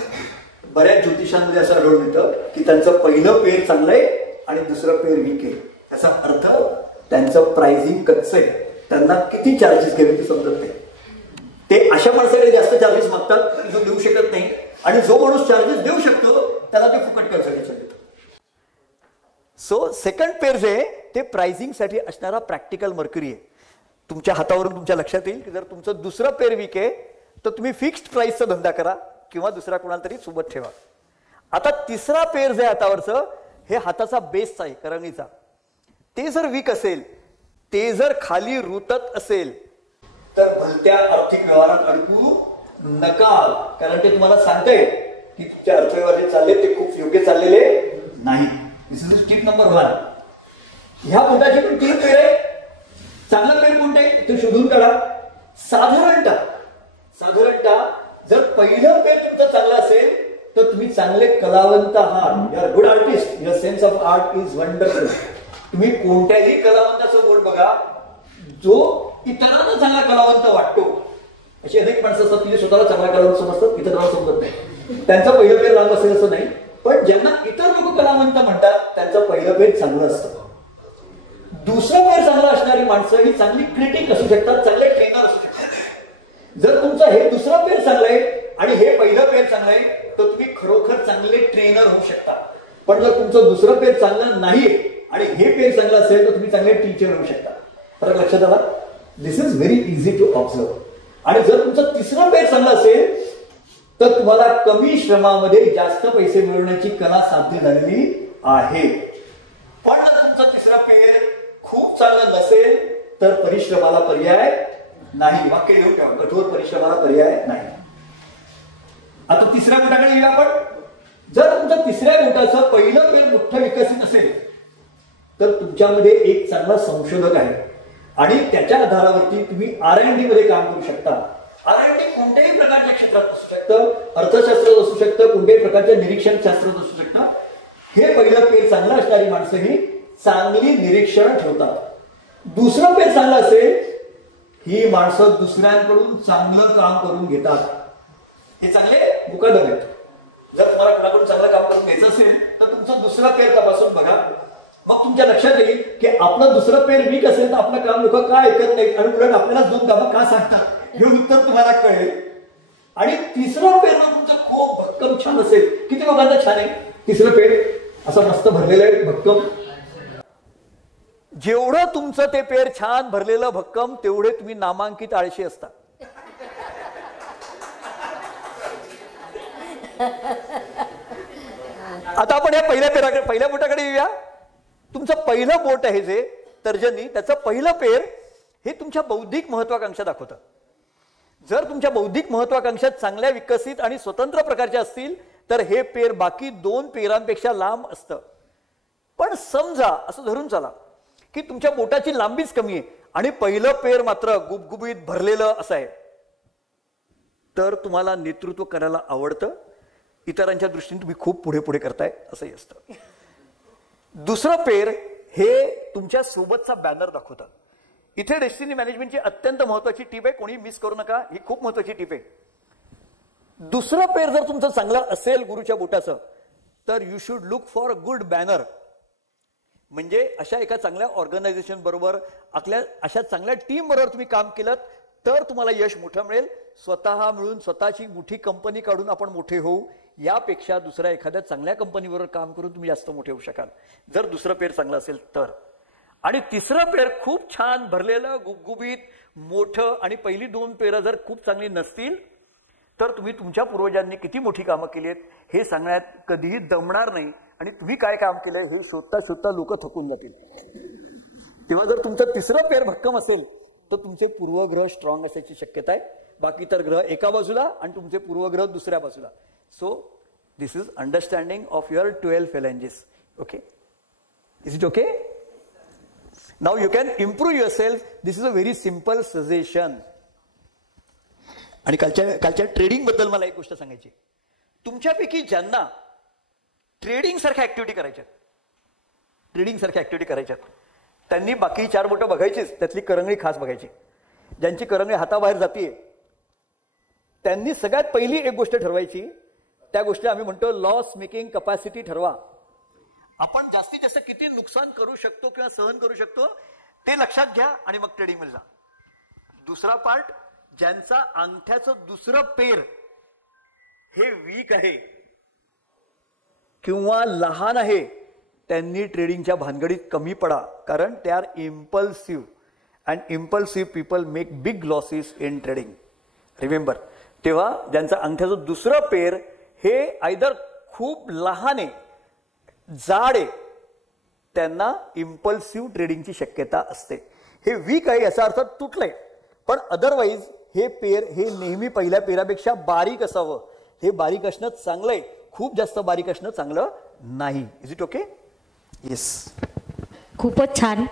बऱ्याच ज्योतिषांमध्ये असं आढळून येतं की त्यांचं पहिलं पेर चांगलं आहे आणि दुसरं पेर वीक आहे. त्याचा अर्थ त्यांचं प्राइसिंग कच्चं आहे. त्यांना किती चार्जेस घ्यावे ते समजत नाही. ते अशा माणसाकडे जास्त चार्जेस मागतात जो देऊ शकत नाही. आणि जो माणूस चार्जेस देऊ शकतो त्याला ते फुकट कर्ज घ्यायचं. सो सेकंड पेअर जे आहे ते प्राइसिंगसाठी असणारा प्रॅक्टिकल मर्क्युरी आहे. तुमच्या हातावरून तुमच्या लक्षात येईल की जर तुमचं दुसरं पेअर वीक आहे तर तुम्ही फिक्स्ड प्राइसचा धंदा करा किंवा दुसऱ्या कोणाला तरी सोबत ठेवा. आता तिसरा पेअर जे हातावरचं हे हाताचा बेसचा आहे, करंगीचा. ते जर वीक असेल, ते जर खाली रुतत असेल तर भलत्या आर्थिक व्यवहारात अडकू नका. कारण ते तुम्हाला सांगतंय की तुमच्या अर्थव्यवहार जे चालले ते खूप योग्य चाललेले नाही. दिस इज टिप नंबर 1. ह्या बोटाची पण 3 पेर आहे. चांगला पेर कोणते ते शोधून काढा. साधारणतः जर पहिलं पेर तुमचं चांगलं असेल तर तुम्ही चांगले कलावंत आहात. You are good artist. Your sense of art is wonderful. तुम्ही कोणत्याही कलावंताचं बोट बघा जो इतरांना चांगला कलावंत वाटतो. अशी अनेक माणसं असतात की स्वतःला चांगला कलावंत समजतात, इतरांना समजत नाही. त्यांचं पहिलं पेर लांब असेल असं नाही, पण ज्यांना इतर लोक कलावंत म्हणतात त्यांचं पहिलं पेर चांगलं असतं. दुसरं पेर चांगलं असणारी माणसं ही चांगली क्रिटिक असू शकतात, चांगले ट्रेनर असू शकतात. जर तुमचं हे दुसरं पेर चांगलं आहे आणि हे पहिलं पेर चांगलं आहे तर तुम्ही खरोखर चांगले ट्रेनर होऊ शकता. पण जर तुमचं दुसरं पेर चांगलं नाहीये आणि हे पेर चांगलं असेल तर तुम्ही चांगले टीचर होऊ शकता. फरक लक्षात आला. This is very easy to observe. आणि जर तुमचं तिसरं पेर चांगलं असेल तर तुम्हाला कमी श्रमामध्ये जास्त पैसे मिळवण्याची कला साध्य झालेली आहे. पण जर तुमचं तिसरं पेर खूप चांगलं नसेल तर परिश्रमाला पर्याय नाही. वाक्य घेऊन ठेवा, कठोर परिश्रमाला पर्याय नाही. आता तिसऱ्या बोटाकडे येऊया आपण. जर तुमचं तिसऱ्या बोटाचं पहिलं पेर मोठं विकसित असेल तर तुमच्यामध्ये एक चांगला संशोधक आहे आणि त्याच्या आधारावरती तुम्ही R&D मध्ये काम करू शकता. R&D कोणत्याही प्रकारच्या क्षेत्रात असू शकतं, अर्थशास्त्रात असू शकतं, कोणत्याही प्रकारच्या निरीक्षण शास्त्रात असू शकतं. हे पहिलं पेर चांगलं असणारी माणसं ही चांगली निरीक्षण ठेवतात. दुसरं पेर चांगलं असेल ही माणसं दुसऱ्यांकडून चांगलं काम करून घेतात. हे चांगले मुकादम आहेत. जर तुम्हाला कोणाकडून चांगलं काम करून घ्यायचं असेल तर तुमचं दुसरं पेर तपासून बघा. मग तुमच्या लक्षात येईल की आपलं दुसरं पेर वीक असेल तर आपलं काम लोक का ऐकत नाहीत आणि उलट आपल्याला 2 कामं का सांगतात हे उत्तर तुम्हाला कळेल. आणि तिसरं पेर तुमचं खूप भक्कम छान असेल. किती लोकांना छान आहे तिसरं पेर? असं मस्त भरलेलं आहे भक्कम. जेवढं तुमचं ते पेर छान भरलेलं भक्कम तेवढे तुम्ही नामांकित आळशी असता. आता आपण या पहिल्या बोटाकडे येऊया. तुमचं पहिलं बोट आहे जे तर्जनी, त्याचं पहिलं पेर हे तुमच्या बौद्धिक महत्वाकांक्षा दाखवतं. जर तुमच्या बौद्धिक महत्वाकांक्षा चांगल्या विकसित आणि स्वतंत्र प्रकारच्या असतील तर हे पेर बाकी 2 पेरांपेक्षा लांब असतं. पण समजा असं धरून चला की तुमच्या बोटाची लांबीच कमी आहे आणि पहिलं पेर मात्र गुबगुबीत भरलेलं असं आहे, तर तुम्हाला नेतृत्व करायला आवडतं. इतरांच्या दृष्टीने तुम्ही खूप पुढे पुढे करताय असंही असतं. दुसरं पेर हे तुमच्या सोबतचा बॅनर दाखवतं. इथे डेस्टिनी मॅनेजमेंटची अत्यंत महत्वाची टीप आहे, कोणी मिस करू नका. ही खूप महत्वाची टीप आहे. दुसरं पेर जर तुमचं चांगलं असेल गुरुच्या बोटाचं तर you should look for a good banner. म्हणजे अशा एका चांगल्या ऑर्गनायझेशन बरोबर, अशा चांगल्या टीम बरोबर तुम्ही काम केलं तर तुम्हाला यश मोठं मिळेल. स्वतः मिळून स्वतःची मोठी कंपनी काढून आपण मोठे होऊ यापेक्षा दुसऱ्या एखाद्या चांगल्या कंपनीबरोबर काम करून तुम्ही जास्त मोठे होऊ शकाल जर दुसरं पेर चांगलं असेल तर. आणि तिसरं पेर खूप छान भरलेलं गुबगुबीत मोठं आणि पहिली 2 पेरं जर खूप चांगली नसतील तर तुम्ही तुमच्या पूर्वजांनी किती मोठी कामं केली आहेत हे सांगण्यात कधीही दमणार नाही आणि तुम्ही काय काम केलंय हे शोधता शोधता लोक थकून जातील. तेव्हा जर तुमचं तिसरं पेर भक्कम असेल तर तुमचे पूर्वग्रह स्ट्रॉंग असण्याची शक्यता आहे. बाकी तर ग्रह एका बाजूला आणि तुमचे पूर्वग्रह दुसऱ्या बाजूला. So this is understanding of your 12 phalanges. Okay, is it okay? Now you can improve your self. This is a very simple suggestion. आणि कालच्या ट्रेडिंग बद्दल मला एक गोष्ट सांगायची. तुमच्यापैकी ज्यांना ट्रेडिंग सारख्या ऍक्टिव्हिटी करायच्यात त्यांनी बाकी 4 बोटं बघायचीच, त्यातली करंगळी खास बघायची. ज्यांची करंगळी हाताबाहेर जातीये त्यांनी सगळ्यात पहिली एक गोष्ट ठरवायची. त्या गोष्टी आम्ही म्हणतो लॉस मेकिंग कपॅसिटी ठरवा. आपण जास्तीत जास्त किती नुकसान करू शकतो किंवा सहन करू शकतो ते लक्षात घ्या आणि मग ट्रेडिंग मध्ये जा. दुसरा पार्ट, ज्यांचा अंगठ्याचं दुसरं पेर हे वीक आहे किंवा लहान आहे त्यांनी ट्रेडिंगच्या भानगडीत कमी पडा, कारण ते are impulsive and impulsive people make big losses in trading. Remember, तेव्हा ज्यांचा अंगठ्याचं दुसरं पेर हे आयदर खूप लहान आहे, जाड आहे, त्यांना इम्पल्सिव्ह ट्रेडिंगची शक्यता असते. हे वीक आहे याचा अर्थ तुटलंय, पण अदरवाईज हे पेर हे नेहमी पहिल्या पेरापेक्षा बारीक असावं. हे बारीक असणं चांगलं आहे, खूप जास्त बारीक असणं चांगलं नाही. Is it okay? येस. खूपच छान.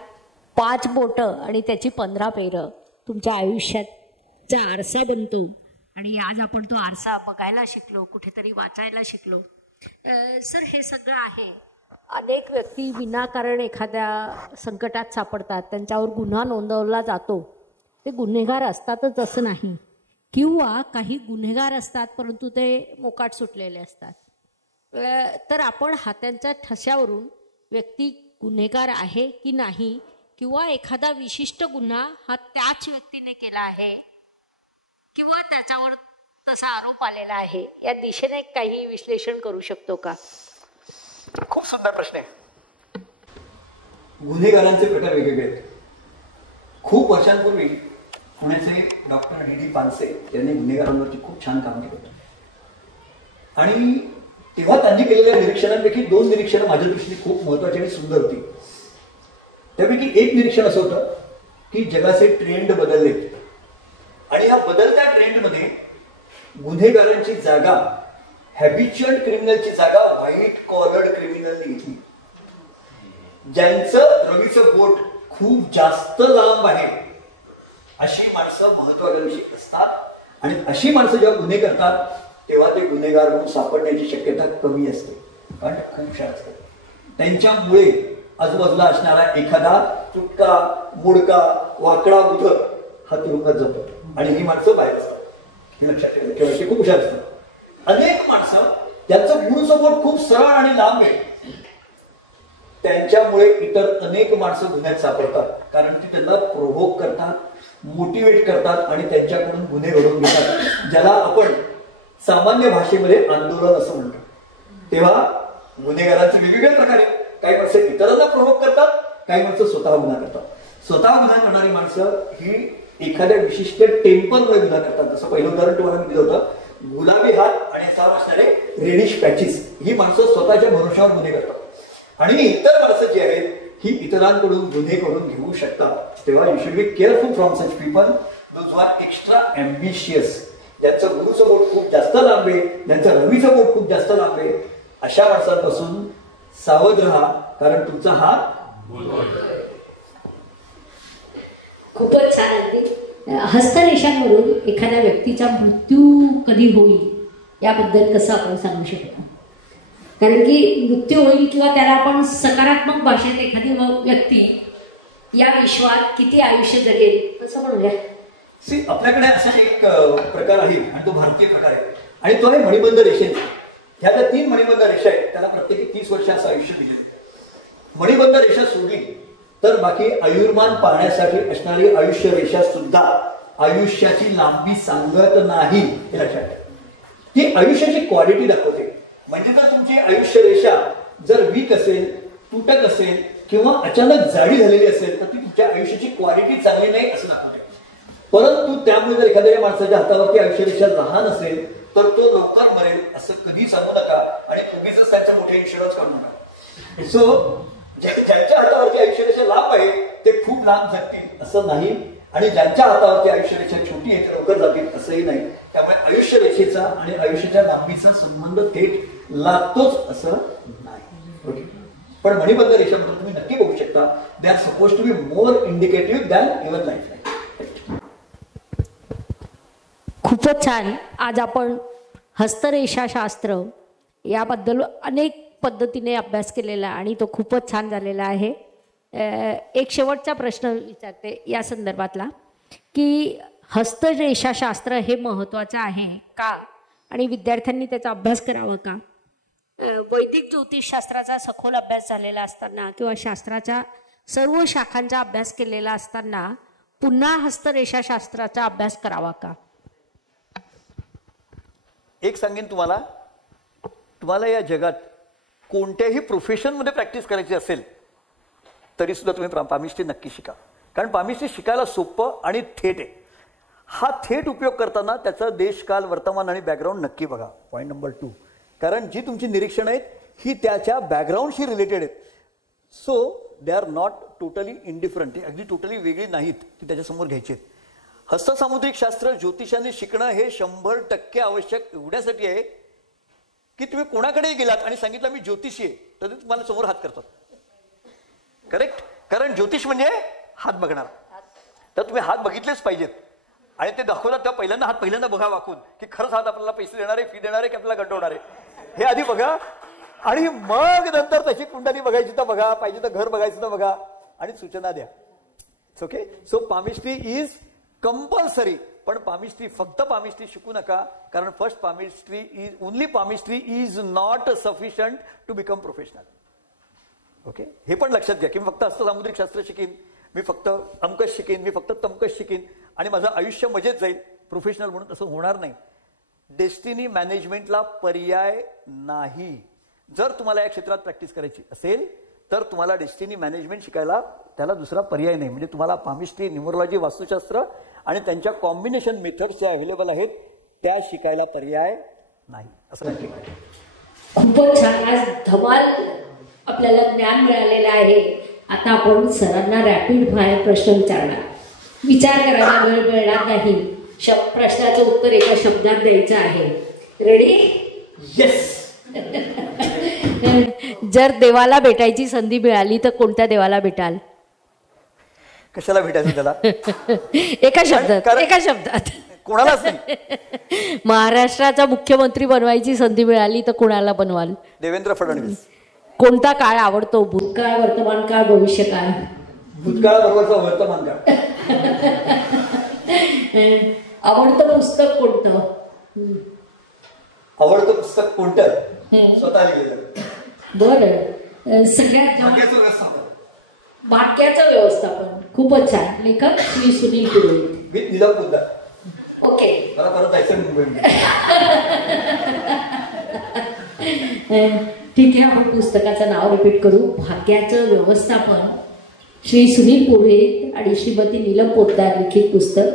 5 बोटं आणि त्याची 15 पेरं तुमच्या आयुष्याचा आरसा बनतो. आणि आज आपण तो आरसा बघायला शिकलो, कुठेतरी वाचायला शिकलो. सर, हे सगळं आहे. अनेक व्यक्ती विनाकारण एखाद्या संकटात सापडतात, त्यांच्यावर गुन्हा नोंदवला जातो. ते गुन्हेगार असतातच असं नाही, किंवा काही गुन्हेगार असतात परंतु ते मोकाट सुटलेले असतात. तर आपण हातांच्या ठश्यावरून व्यक्ती गुन्हेगार आहे की नाही, किंवा एखादा विशिष्ट गुन्हा हा त्याच व्यक्तीने केला आहे किंवा त्याच्यावर तसा आरोप आलेला आहे, या दिशेने काही विश्लेषण करू शकतो का? खूप सुंदर प्रश्न आहे. गुन्हेगारांचे प्रकार वेगवेगळे आहेत. खूप वर्षांपूर्वी पुण्याचे डॉक्टर डी पानसे यांनी गुन्हेगारांवरती खूप छान काम केलं होतं. आणि तेव्हा त्यांनी केलेल्या निरीक्षणांपैकी 2 निरीक्षणं माझ्या दृष्टीने खूप महत्वाची आणि सुंदर होती. त्यापैकी एक निरीक्षण असं होतं की जगाचे ट्रेंड बदलले आणि या बदलत्या ट्रेंडमध्ये गुन्हेगारांची जागा, हॅबिच्युअल क्रिमिनलची जागा व्हाईट कॉलर्ड क्रिमिनलने घेतली. ज्यांचं रवीचं बोट खूप जास्त लांब आहे अशी माणसं महत्वाकांक्षी असतात, आणि अशी माणसं जेव्हा गुन्हे करतात तेव्हा ते गुन्हेगार म्हणून सापडण्याची शक्यता कमी असते, कारण खूप हुशार असतात. त्यांच्यामुळे आजूबाजूला असणारा एखादा तुटका, मोडका, वाकडा बुध हा तुरुंगात जातो आणि ही माणसं बाहेर असतात. हे लक्षात ठेवा, ते खूप हुशार असतात. अनेक माणसं त्यांचं गुरूचं बोट खूप सरळ आणि लांब आहे, त्यांच्यामुळे इतर अनेक माणसं गुन्ह्यात सापडतात, कारण ती त्यांना प्रोव्होक करतात, मोटिवेट करतात आणि त्यांच्याकडून गुन्हे घडवून घेतात, ज्याला आपण सामान्य भाषेमध्ये आंदोलन असं म्हणतो. तेव्हा गुन्हेगारांचे वेगवेगळे प्रकार आहेत. काही माणसं इतरांना प्रोव्होक करतात, काही माणसं स्वतः गुन्हा करतात. स्वतः गुन्हा करणारी माणसं ही एखाद्या विशिष्ट टेम्परमुळे गुन्हा करतात. जसं पहिलं उदाहरण तुम्हाला मी दिलं होतं, गुलाबी हात आणि असा असणारे रेडिश पॅचेस, ही माणसं स्वतःच्या भरोशावर गुन्हे करतात. आणि इतर माणसं जी आहेत ही इतरांकडून गुन्हे करून घेऊ शकतात. तेव्हा you should be careful from such people those are extra ambitious. ज्यांचं गुरूचं बोट खूप जास्त लांब आहे, ज्यांचं रवीचं बोट खूप जास्त लांब आहे, अशा माणसांपासून सावध राहा, कारण तुमचा हात खूपच छान. अगदी हस्तरेषांवरून एखाद्या व्यक्तीचा मृत्यू कधी होईल याबद्दल कसं आपण सांगू शकतो? कारण की मृत्यू होईल किंवा त्याला आपण सकारात्मक भाषेत एखादी व्यक्ती या विश्वात किती आयुष्य जगेल असं म्हणूया. आपल्याकडे असा एक प्रकार आहे आणि तो भारतीय प्रकार आहे, आणि तो आहे मणिबंध रेषेचा. ह्या ज्या 3 मणिबंध रेषा आहेत त्याला प्रत्येकी 30 वर्ष असं आयुष्य दिले. मणिबंध रेषा सोडली तर बाकी आयुर्मान पाहण्यासाठी असणारी आयुष्य रेषा सुद्धा आयुष्याची लांबी सांगत नाही, हे लक्षात ठेवा. ती आयुष्याची क्वालिटी दाखवते. म्हणजे जर तुमची आयुष्य रेषा जर वीक असेल, तुटक असेल किंवा अचानक जाडी झालेली असेल तर ती तुमच्या आयुष्याची क्वालिटी चांगली नाही असं दाखवते. परंतु त्यामुळे जर एखाद्या माणसाच्या हातावरती आयुष्य रेषा लहान असेल तर तो लवकर मरेल असं कधी सांगू नका, आणि तुम्हीच त्यांच्या मोठे इन्शुरन्स काढू नका. सो ज्यांच्या हातावरती आयुष्य रेषा लांब आहे ते खूप लांब जगतील असं नाही, आणि ज्यांच्या हातावरती आयुष्य रेषा छोटी आहे ते लवकर जातील असंही नाही. त्यामुळे आयुष्य रेषेचा आणि आयुष्याच्या लांबीचा संबंध थेट लागतोच असं नाही. ओके, पण मणिबंध रेषाबद्दल तुम्ही नक्की बघू शकता. They are suppose to be more indicative than even life. खूपच छान. आज आपण हस्तरेषाशास्त्र याबद्दल अनेक पद्धतीने अभ्यास केलेला आणि तो खूपच छान झालेला आहे. एक शेवटचा प्रश्न विचारते या संदर्भातला, की हस्तरेषाशास्त्र हे महत्त्वाचं आहे का, आणि विद्यार्थ्यांनी त्याचा अभ्यास करावा का? वैदिक ज्योतिषशास्त्राचा सखोल अभ्यास झालेला असताना किंवा शास्त्राच्या सर्व शाखांचा अभ्यास केलेला असताना पुन्हा हस्तरेषाशास्त्राचा अभ्यास करावा का? एक सांगेन तुम्हाला, तुम्हाला या जगात कोणत्याही प्रोफेशनमध्ये प्रॅक्टिस करायची असेल तरी सुद्धा तुम्ही पामिस्ट्री नक्की शिका. कारण पामिस्ट्री शिकायला सोपं आणि थेट आहे. हा थेट उपयोग करताना त्याचा देशकाल, वर्तमान आणि बॅकग्राऊंड नक्की बघा. पॉईंट नंबर 2, कारण जी तुमची निरीक्षणं आहेत ही त्याच्या बॅकग्राऊंडशी रिलेटेड आहेत. So they are not totally indifferent, ती अगदी टोटली वेगळी नाहीत, ती त्याच्यासमोर घ्यायची आहेत. हस्तसामुद्रिक शास्त्र ज्योतिषाने शिकणं हे 100% आवश्यक एवढ्यासाठी आहे की तुम्ही कोणाकडेही गेलात आणि सांगितलं मी ज्योतिषी आहे तर ते तुम्हाला समोर हात करतात. करेक्ट? कारण ज्योतिष म्हणजे हात बघणार, तर तुम्ही हात बघितलेच पाहिजेत आणि ते दाखवतात तेव्हा पहिल्यांदा हात पहिल्यांदा बघा वाकून की खरंच हात आपल्याला पैसे देणार आहे, फी देणार आहे की आपल्याला गंडवणार आहे हे आधी बघा आणि मग नंतर तशी कुंडली बघायची तर बघा, पाहिजे तर घर बघायचं तर बघा आणि सूचना द्या. Okay. So palmistry is compulsory, पण पामिस्ट्री फक्त पामिस्ट्री शिकू नका, कारण first palmistry is not sufficient to become professional. Okay. हे पण लक्षात घ्या की मी फक्त हस्तसामुद्रिक शास्त्र शिकेन, मी फक्त अमकच शिकेन, मी फक्त तमकच शिकेन आणि माझं आयुष्य मजेत जाईल प्रोफेशनल म्हणून, असं होणार नाही. डेस्टिनी मॅनेजमेंटला पर्याय नाही. जर तुम्हाला या क्षेत्रात प्रॅक्टिस करायची असेल तर तुम्हाला डेस्टिनी मॅनेजमेंट शिकायला त्याला दुसरा पर्याय नाही. म्हणजे तुम्हाला पामिस्ट्री, न्यूमरोलॉजी, वास्तुशास्त्र आणि त्यांच्या कॉम्बिनेशन मेथड्स ज्या अवेलेबल आहेत त्या शिकायला पर्याय नाही, असं नक्की. खूपच छान, आज धमाल आपल्याला ज्ञान मिळालेलं आहे. आता आपण सरांना रॅपिड फायर प्रश्न विचारणार. विचार करायला वेळ मिळणार नाही. प्रश्नाचं उत्तर एका शब्दात द्यायचं आहे. रेडी? येस. जर देवाला भेटायची संधी मिळाली तर कोणत्या देवाला भेटाल? कशाला भेटायचं त्याला? एका शब्दात. एका शब्दात. कोणालाच नाही. महाराष्ट्राचा मुख्यमंत्री बनवायची संधी मिळाली तर कोणाला बनवाल? देवेंद्र फडणवीस. कोणता काळ आवडतो? भूतकाळ, वर्तमान काळ, भविष्यकाळ? भूतकाळ बरोबरचा वर्तमान काळ. आवडतं पुस्तक कोणतं? आवडतं पुस्तक कोणतं? स्वतः लिहिलेलं. बरं. सगळ्यात वाक्याचं व्यवस्थापन. खूपच छान. लेखक श्री सुनील पुरोहित. मी नीलम पोद्दार. ओके. मला परत जायचं मुंबईमध्ये. ठीक आहे, आपण पुस्तकाचं नाव रिपीट करू. भाग्याचं व्यवस्थापन, श्री सुनील पुरोहित आणि श्रीमती नीलम पोद्दार लिखित पुस्तक.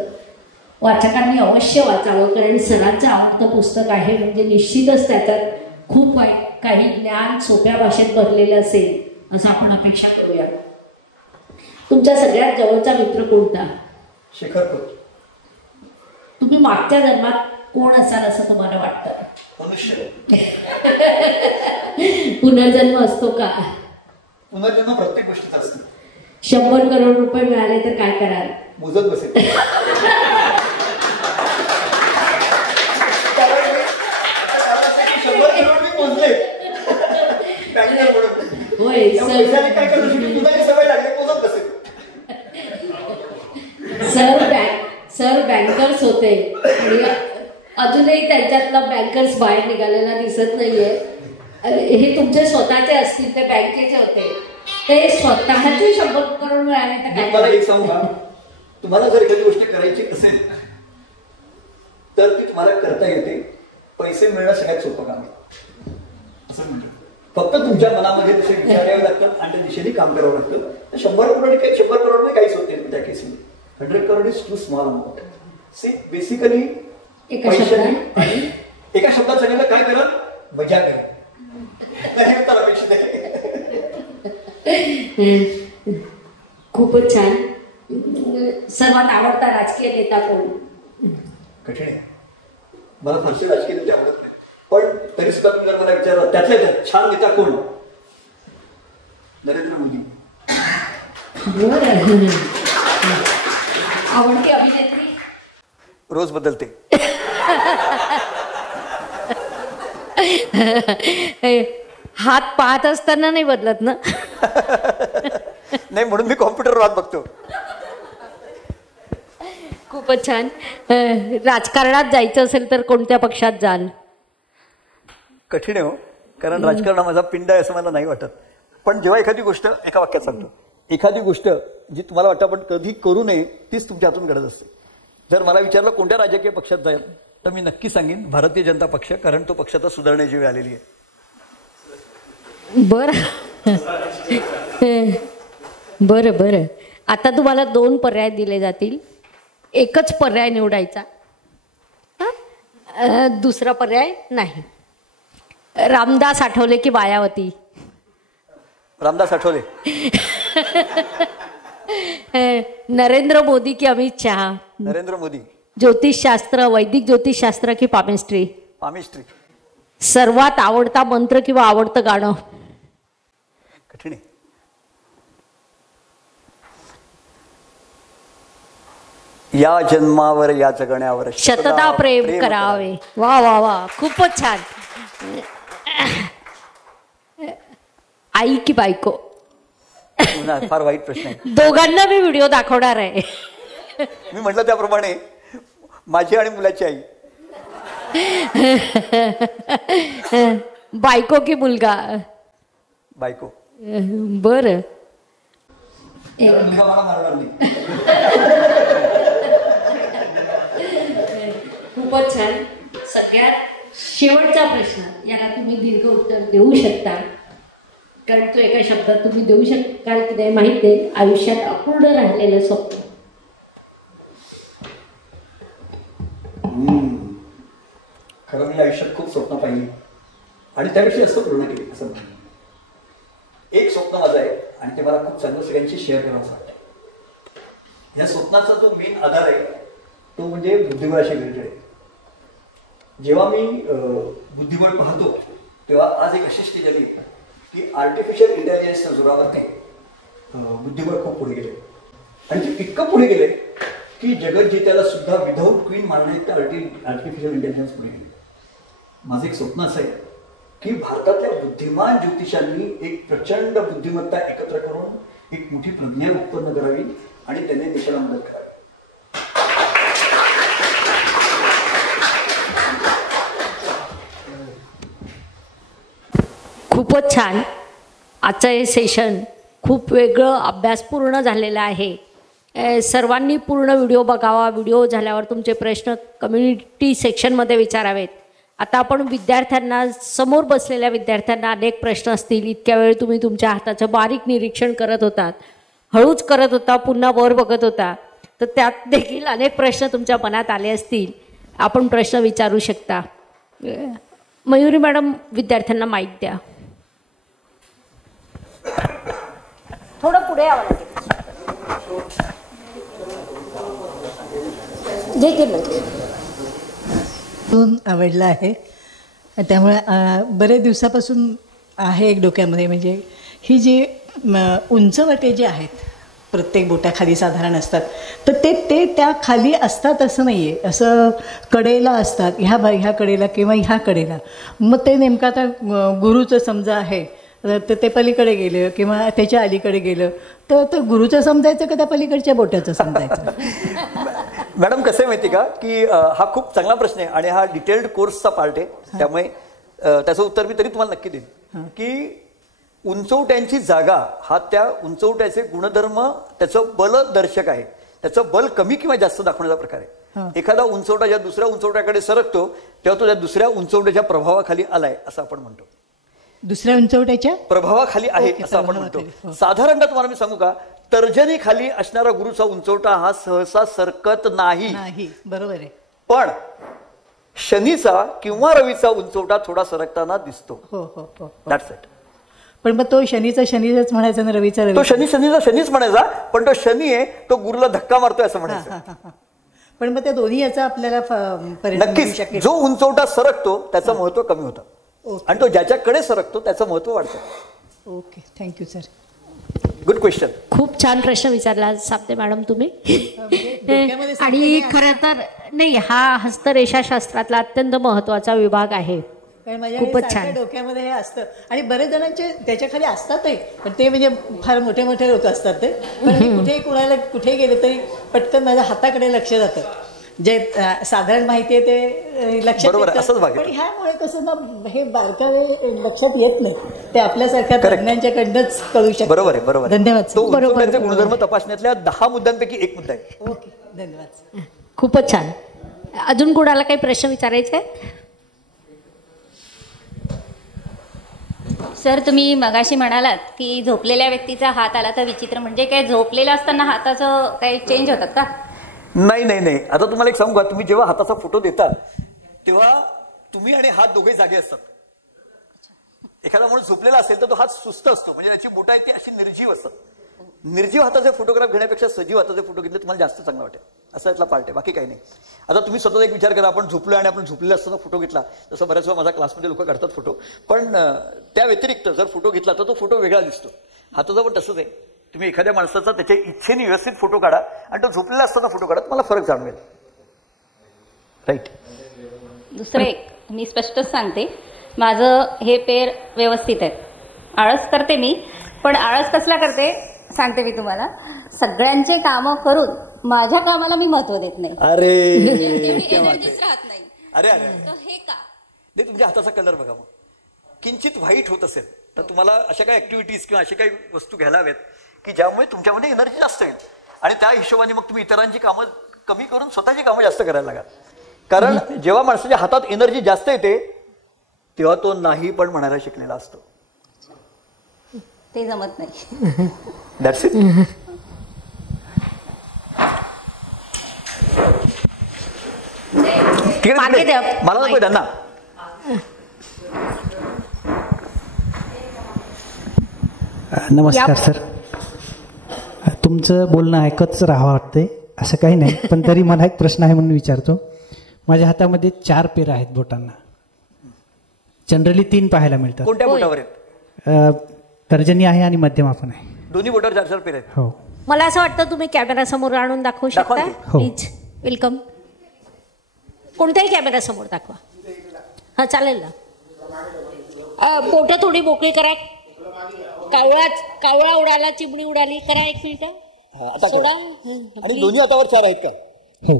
वाचकांनी अवश्य वाचावं, कारण सरांचं आवडतं पुस्तक आहे म्हणजे निश्चितच त्याच्यात खूप काही ज्ञान सोप्या भाषेत भरलेलं असेल असं आपण अपेक्षा करूया. तुमच्या सगळ्यात जवळचा मित्र कोणता? शेखर खोत. तुम्ही मागच्या जन्मात कोण असाल असं तुम्हाला वाटतं? मनुष्य. पुनर्जन्म असतो का? पुनर्जन्म प्रत्येक गोष्टीचा असतो. 100 करोड रुपये मिळाले तर काय कराल? मोजत बसेल. होय. सर बँकर्स होते आणि अजूनही त्यांच्यातला बँकर्स बाहेर निघालेला दिसत नाहीये. हे तुमचे स्वतःचे असतील, ते बँकेचे होते, ते स्वतःचे 100 करोड मिळाले तर काय? सांगू का, तुम्हाला जर एखादी गोष्ट करायची असेल तर ती तुम्हाला करता येते. पैसे मिळणं सगळ्यात सोपं काम आहे असं म्हणतात. फक्त तुमच्या मनामध्ये तसे विचार यावे लागतात आणि त्या दिशेने काम करावं लागतं. 100 करोड काही 100 करोड काहीच होत नाही त्या केसमध्ये. 100 crore is too small amount. See basically एका शब्दात सांगितलं काय करा, मजा करा. उत्तर अपेक्षित आहे. खूपच छान. सर्वात आवडता राजकीय नेता कोण? कठीण आहे. मला फारसे राजकीय नेते आवडत नाही, पण तरी सुद्धा तुम्ही जर मला विचारलं त्यातल्या त्यात छान नेता कोण? नरेंद्र मोदी. आवडती अभिनेत्री? रोज बदलते. हात पाहत असताना नाही बदलत ना? नाही, म्हणून मी कॉम्प्युटरवर हात बघतो. खूपच छान. राजकारणात जायचं असेल तर कोणत्या पक्षात जाल? कठीण आहे हो, कारण राजकारण माझा पिंड आहे असं मला नाही वाटत. पण जेव्हा एखादी गोष्ट, एका वाक्यात सांगतो, एखादी गोष्ट जी तुम्हाला वाटतं पण कधी करू नये तीच तुमच्या हातून घडत असते. जर मला विचारलं कोणत्या राजकीय पक्षात जाईल तर मी नक्की सांगेन भारतीय जनता पक्ष, कारण तो पक्ष आता सुधारण्याची वेळ आलेली आहे. बरं बरं. आता तुम्हाला 2 पर्याय दिले जातील. एकच पर्याय निवडायचा. दुसरा पर्याय नाही. रामदास आठवले की मायावती? रामदास आठवले. नरेंद्र मोदी की अमित शहा? नरेंद्र मोदी. ज्योतिषशास्त्र, वैदिक ज्योतिषशास्त्र की पामिस्ट्री? पामिस्ट्री. सर्वात आवडता मंत्र किंवा आवडतं गाणं? कठीण आहे. या जन्मावर या जगण्यावर शतदा प्रेम करावे. वा वा वा, खूपच छान. आई की बायको? फार वाईट प्रश्न आहे. दोघांना मी व्हिडिओ दाखवणार आहे. मी म्हटलं त्याप्रमाणे माझी आणि मुलाची आई. बायको की मुलगा? बायको. बरं. खूपच छान. सगळ्यात शेवटचा प्रश्न, याला तुम्ही दीर्घ उत्तर देऊ शकता, कारण तो एका शब्दात तुम्ही देऊ शकाल की नाही माहित नाही. आयुष्यात अपूर्ण राहिलेलं स्वप्न? खरं मी आयुष्यात खूप स्वप्न पाहिली आणि त्याविषयी असं पूर्ण केली असं म्हणून. एक स्वप्न माझं आहे आणि ते मला खूप चांगलं सगळ्यांशी शेअर करावं वाटतं. या स्वप्नाचा जो मेन आधार आहे तो म्हणजे बुद्धिबळाशी रिलेटेड आहे. जेव्हा मी बुद्धिबळ पाहतो तेव्हा आज एक अशी स्थिती झाली की आर्टिफिशियल इंटेलिजन्सच्या जोरावरती बुद्धिबळ खूप पुढे गेले आणि ते इतकं पुढे गेले की जगज्जेत्याला सुद्धा विदाऊट क्वीन मारण्यात आर्टिफिशियल इंटेलिजन्स पुढे गेले. माझं एक स्वप्न असं आहे की भारतातल्या बुद्धिमान ज्योतिषांनी एक प्रचंड बुद्धिमत्ता एकत्र करून एक मोठी प्रज्ञा उत्पन्न करावी आणि त्यांनी देशाला मदत करावी. खूपच छान. आजचं हे सेशन खूप वेगळं, अभ्यासपूर्ण झालेलं आहे. सर्वांनी पूर्ण व्हिडिओ बघावा. व्हिडिओ झाल्यावर तुमचे प्रश्न कम्युनिटी सेक्शनमध्ये विचारावेत. आता आपण विद्यार्थ्यांना, समोर बसलेल्या विद्यार्थ्यांना अनेक प्रश्न असतील. इतक्या वेळ तुम्ही तुमच्या हाताचं बारीक निरीक्षण करत होतात, हळूच करत होता, पुन्हा वर बघत होता, तर त्यात देखील अनेक प्रश्न तुमच्या मनात आले असतील. आपण प्रश्न विचारू शकता. मयुरी मॅडम, विद्यार्थ्यांना माईक द्या. थोडं पुढे यावं लागेल. आवडला आहे. त्यामुळे बरेच दिवसापासून आहे एक डोक्यामध्ये, म्हणजे ही जी उंचवटे जे आहेत प्रत्येक बोटाखाली साधारण असतात, तर ते त्या खाली असतात असं नाही आहे. असं कडेला असतात, ह्या कडेला किंवा ह्या कडेला. मग ते नेमकं आता गुरुचं समजा आहे तर ते पलीकडे गेलं किंवा त्याच्या अलीकडे गेलं तर गुरुचं समजायचं का त्या पलीकडच्या बोटाचं समजायचं? मॅडम, कसं आहे माहिती का की हा खूप चांगला प्रश्न आहे आणि हा डिटेल्ड कोर्सचा पार्ट आहे. त्यामुळे त्याचं उत्तर मी तरी तुम्हाला नक्की देईन की उंचवट्यांची जागा हा त्या उंचवट्याचे गुणधर्म, त्याचं बलदर्शक आहे. त्याचं बल कमी किंवा जास्त दाखवण्याचा प्रकार आहे. एखादा उंचवटा ज्या दुसऱ्या उंचवट्याकडे सरकतो तेव्हा तो त्या दुसऱ्या उंचवट्याच्या प्रभावाखाली आलाय असं आपण म्हणतो. दुसऱ्या उंचवट्याच्या प्रभावाखाली आहे असं आपण म्हणतो. साधारणतः तुम्हाला मी सांगू का, तर्जनीखाली असणारा गुरुचा उंचवटा हा सहसा सरकत नाही. बरोबर आहे. पण शनीचा किंवा रवीचा उंचवटा थोडा सरकताना दिसतो. That's it. पण मग तो शनीचाच म्हणायचा ना, रवीचा तो शनीच म्हणायचा, पण तो शनी आहे तो गुरुला धक्का मारतोय असं म्हणायचं. पण मग त्या दोन्ही याचा आपल्याला नक्कीच जो उंचवटा सरकतो त्याचं महत्व कमी होतं आणि तो ज्याच्याकडे सरकतो त्याचं महत्व वाढतं. Okay, thank you sir. Good question. खूप छान प्रश्न विचारला साप्ते मॅडम तुम्ही. आणि खरं तर नाही, हा हस्तरेषा शास्त्रातला अत्यंत महत्वाचा विभाग आहे. खूपच छान. डोक्यामध्ये हे असतं आणि बरेच जणांचे त्याच्या खाली असतातही, पण ते म्हणजे फार मोठे मोठे लोक असतात ते. पण कुठे गेले तरी पटकन माझ्या हाताकडे लक्ष जातं. जे साधारण माहिती आहे ते लक्षात येतं, पण ह्यामुळे कसं ना हे बारकावे लक्षात येत नाही. ते आपल्यासारख्या तज्ञांच्याकडनंच कळू शकतं. बरोबर आहे, बरोबर. धन्यवाद. गुणधर्म तपासण्यातल्या 10 मुद्द्यांपैकी एक मुद्दा आहे. ओके, धन्यवाद. खूपच छान. अजून कुणाला काही प्रश्न विचारायचे आहेत? सर, तुम्ही मगाशी म्हणालात की झोपलेल्या व्यक्तीचा हात आला तर विचित्र, म्हणजे काय झोपलेला असताना हाताचं काही चेंज होतात का? नाही नाही नाही, आता तुम्हाला एक सांगू का, तुम्ही जेव्हा हाताचा फोटो देता तेव्हा तुम्ही आणि हात दोघे जागे असतात. एखादा माणूस झोपलेला असेल तर तो हात सुस्त असतो, म्हणजे त्याची बोटं आहेत ती अशी निर्जीव असतात. निर्जीव हाताचे फोटोग्राफ घेण्यापेक्षा सजीव हाताचे फोटो घेतले तुम्हाला जास्त चांगलं वाटेल, असा यातला पार्ट आहे, बाकी काही नाही. आता तुम्ही स्वतःचा एक विचार करा, आपण झोपलो आणि आपण झोपलेला असताना फोटो घेतला, जसं बऱ्याच वेळा माझ्या क्लासमध्ये लोक काढतात फोटो, पण त्या व्यतिरिक्त जर फोटो घेतला तर तो फोटो वेगळा दिसतो. हाताचा पण तसंच आहे. तुम्ही एखाद्या माणसाचा त्याच्या इच्छेने व्यवस्थित फोटो काढा आणि तो झोपलेला असताना फोटो काढा, तुम्हाला फरक जाणवेल. राईट. दुसरं एक मी स्पष्टच सांगते, माझं हे पेर व्यवस्थित आहे. आळस करते मी, पण आळस कसला करते सांगते मी तुम्हाला. सगळ्यांचे कामं करून माझ्या कामाला मी महत्व देत नाही. अरे एनर्जीच राहत नाही. अरे अरे तर हे का? नाही, तुमच्या हाताचा कलर बघा, मग किंचित व्हाईट होत असेल तर तुम्हाला अशा काही ऍक्टिव्हिटीज किंवा अशा काही वस्तू घ्यायला हव्यात की ज्यामुळे तुमच्यामध्ये एनर्जी जास्त येईल, आणि त्या हिशोबाने मग तुम्ही इतरांची कामं कमी करून स्वतःची कामं जास्त करायला लागा. कारण जेव्हा माणसाच्या हातात एनर्जी जास्त येते तेव्हा तो नाही पण म्हणायला शिकलेला असतो. ते जमत नाही. That's it. मागे द्या. मला नको त्यांना. नमस्कार सर, तुमचं बोलणं ऐकतच राहावं वाटतंय, असं काही नाही, पण तरी मला एक प्रश्न आहे म्हणून विचारतो. माझ्या हातामध्ये 4 पेर आहेत बोटांना, जनरली 3 पाहायला मिळतात. कोणत्या बोटावर आहेत? तर्जनी आहे आणि मध्यमा पण आहे. दोन्ही बोटावर 4 पेर आहेत. हो. मला असं वाटतं तुम्ही कॅमेरा समोर आणून दाखवू शकता. हो. Please, welcome. कोणत्याही कॅमेरा समोर दाखवा. हा चालेल ना. बोटं थोडी मोकळी करा. कावळा उडाला, चिमणी उडाली. करा 1 मिनिट. सोडा. आणि दोन्ही हातावर 4 आहेत का? हो.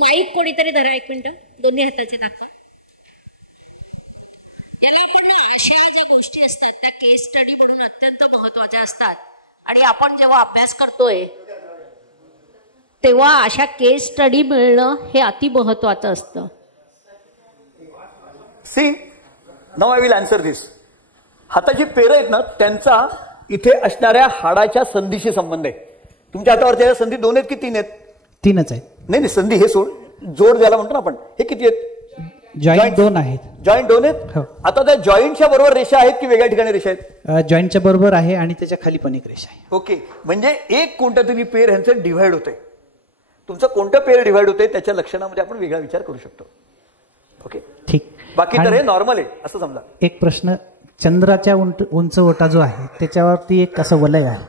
माईक कोणीतरी धरा 1 मिनिट. दोन्ही हाताचे दाखवा. याला आपण अशा ज्या गोष्टी असतात त्या केस स्टडी म्हणून अत्यंत महत्वाच्या असतात, आणि आपण जेव्हा अभ्यास करतोय तेव्हा अशा केस स्टडी मिळणं हे अति महत्वाचं असतं. See, now I will answer this. हाताची पेरं आहेत ना, त्यांचा इथे असणाऱ्या हाडाच्या संधीशी संबंध आहे. तुमच्या हातावरच्या संधी 2 आहेत की 3 आहेत? 3च आहेत. नाही, संधी हे सोड, जोड ज्याला म्हणतो ना आपण, हे किती आहेत? जॉईंट 2 आहेत. जॉईंट 2 आहेत. हो. आता त्या जॉईंटच्या बरोबर रेषा आहेत की वेगळ्या ठिकाणी रेषा आहेत? जॉईंटच्या बरोबर आहे आणि त्याच्या खाली पण एक रेषा आहे. ओके, म्हणजे एक कोणता तरी पेर ह्यांचं डिव्हाइड होतंय. तुमचं कोणतं पेर डिव्हाइड होतंय त्याच्या लक्षणामध्ये आपण वेगळा विचार करू शकतो. ओके, ठीक. बाकी तर हे नॉर्मल आहे असं समजा. एक प्रश्न, चंद्राच्या उंचवटा जो आहे त्याच्यावरती एक असं वलय आहे.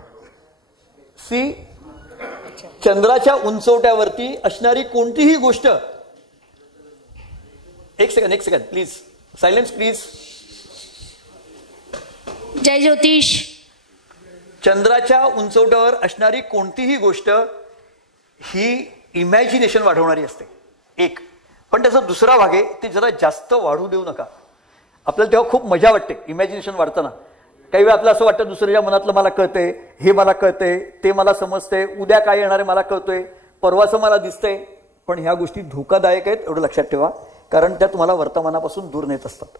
सी, चंद्राच्या उंचवट्यावरती असणारी कोणतीही गोष्ट, एक सेकंड प्लीज, सायलेन्स प्लीज. जय ज्योतिष. चंद्राच्या उंचवट्यावर असणारी कोणतीही गोष्ट ही इमॅजिनेशन वाढवणारी असते. एक, पण त्याचा दुसरा भाग आहे, ते जरा जास्त वाढू देऊ नका. आपल्याला तेव्हा खूप मजा वाटते इमॅजिनेशन वाढताना. काही वेळा आपल्याला असं वाटतं दुसऱ्याच्या मनातलं मला कळतंय, हे मला कळतंय, ते मला समजतंय, उद्या काय येणार आहे मला कळतोय, परवाचं मला दिसतंय. पण ह्या गोष्टी धोकादायक आहेत, एवढं लक्षात ठेवा, कारण त्या तुम्हाला वर्तमानापासून दूर नेत असतात.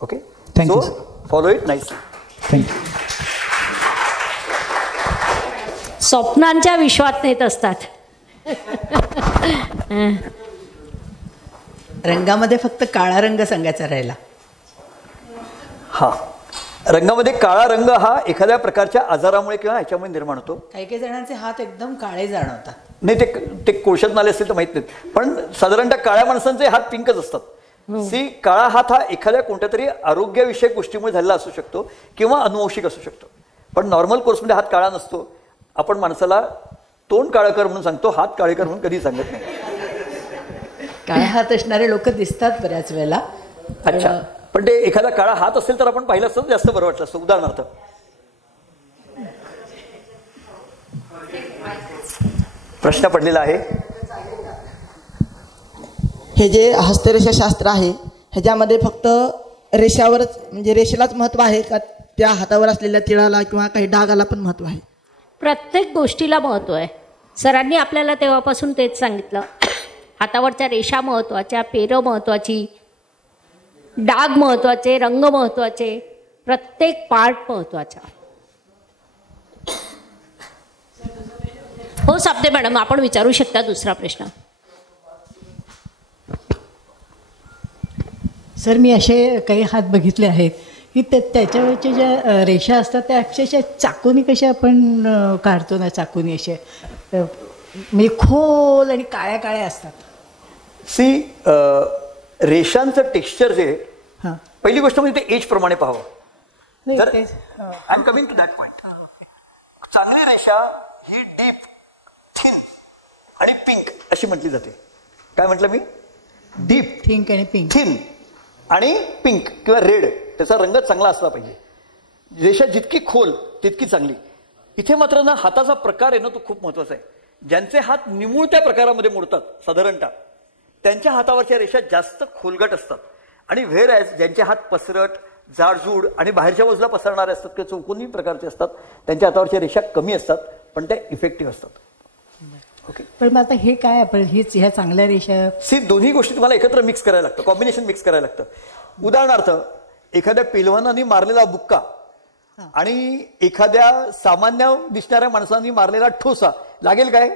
Okay, thank you. Follow it nicely. Thank you. स्वप्नांच्या विश्वात नेत असतात. रंगामध्ये फक्त काळा रंग सांगायचा राहिला. हा, रंगामध्ये काळा रंग हा एखाद्या प्रकारच्या आजारामुळे किंवा ह्याच्यामुळे निर्माण होतो. काही काही जणांचे हात एकदम काळे जाणवतात. नाही, ते कोळशात आले असतील तर माहित नाहीत, पण साधारणतः काळ्या माणसांचे हात पिंकच असतात. सी, काळा हात हा एखाद्या कोणत्या तरी आरोग्यविषयक गोष्टीमुळे झालेला असू शकतो किंवा अनुवंशिक असू शकतो. पण नॉर्मल कोर्समध्ये हात काळा नसतो. आपण माणसाला तोंड काळं कर म्हणून सांगतो, हात काळे कर म्हणून कधी सांगत नाही. काळे हात असणारे लोक दिसतात बऱ्याच वेळेला. अच्छा, पण ते एखादा काळा हात असेल तर आपण पाहिलं असतं जास्त बरं वाटलं असतं. उदाहरणार्थ, प्रश्न पडलेला आहे, हे जे हस्तरेषा शास्त्र आहे ह्याच्यामध्ये फक्त रेषावरच, म्हणजे रेषेलाच महत्व आहे का त्या हातावर असलेल्या तिळाला किंवा काही डागाला पण महत्व आहे? प्रत्येक गोष्टीला महत्व आहे. सरांनी आपल्याला तेव्हापासून तेच सांगितलं. हातावरच्या रेषा महत्त्वाच्या, पेरं महत्त्वाची, डाग महत्त्वाचे, रंग महत्त्वाचे, प्रत्येक पार्ट महत्त्वाचा. हो साबदे मॅडम, आपण विचारू शकता दुसरा प्रश्न. सर, मी असे काही हात बघितले आहेत की त्याच्यावरच्या ज्या रेषा असतात त्या अक्षरशः चाकूनी कशा आपण काढतो ना, चाकूनी असे म्हणजे खोल आणि काळ्या काळ्या असतात. रेषांचं टेक्स्चर जे हां, पहिली गोष्ट म्हणजे ते एज प्रमाणे पाहावं. नाही तर ते I am coming to that point. चांगली रेषा ही डीप, थिन आणि पिंक अशी म्हटली जाते. काय म्हटलं मी? डीप, थिंक आणि पिंक. थिन आणि पिंक किंवा रेड, त्याचा रंग चांगला असला पाहिजे. रेषा जितकी खोल तितकी चांगली. इथे मात्र ना हाताचा प्रकार आहे ना, तो खूप महत्वाचा आहे. ज्यांचे हात निमुळत्या प्रकारामध्ये मोडतात साधारणतः, त्यांच्या हातावरच्या रेषा जास्त खोलगट असतात. आणि व्हेर ॲज ज्यांचे हात पसरट, जाडजूड आणि बाहेरच्या बाजूला पसरणारे असतात किंवा चौकोनी प्रकारचे असतात, त्यांच्या हातावरच्या रेषा कमी असतात पण त्या इफेक्टिव्ह असतात. ओके, पण मग आता हे काय आपण ह्या चांगल्या रेषा दोन्ही गोष्टी तुम्हाला एकत्र मिक्स करायला लागतं, कॉम्बिनेशन मिक्स करायला लागतं. उदाहरणार्थ, एखाद्या पेलवानाने मारलेला बुक्का आणि एखाद्या सामान्य दिसणाऱ्या माणसांनी मारलेला ठोसा लागेल काय?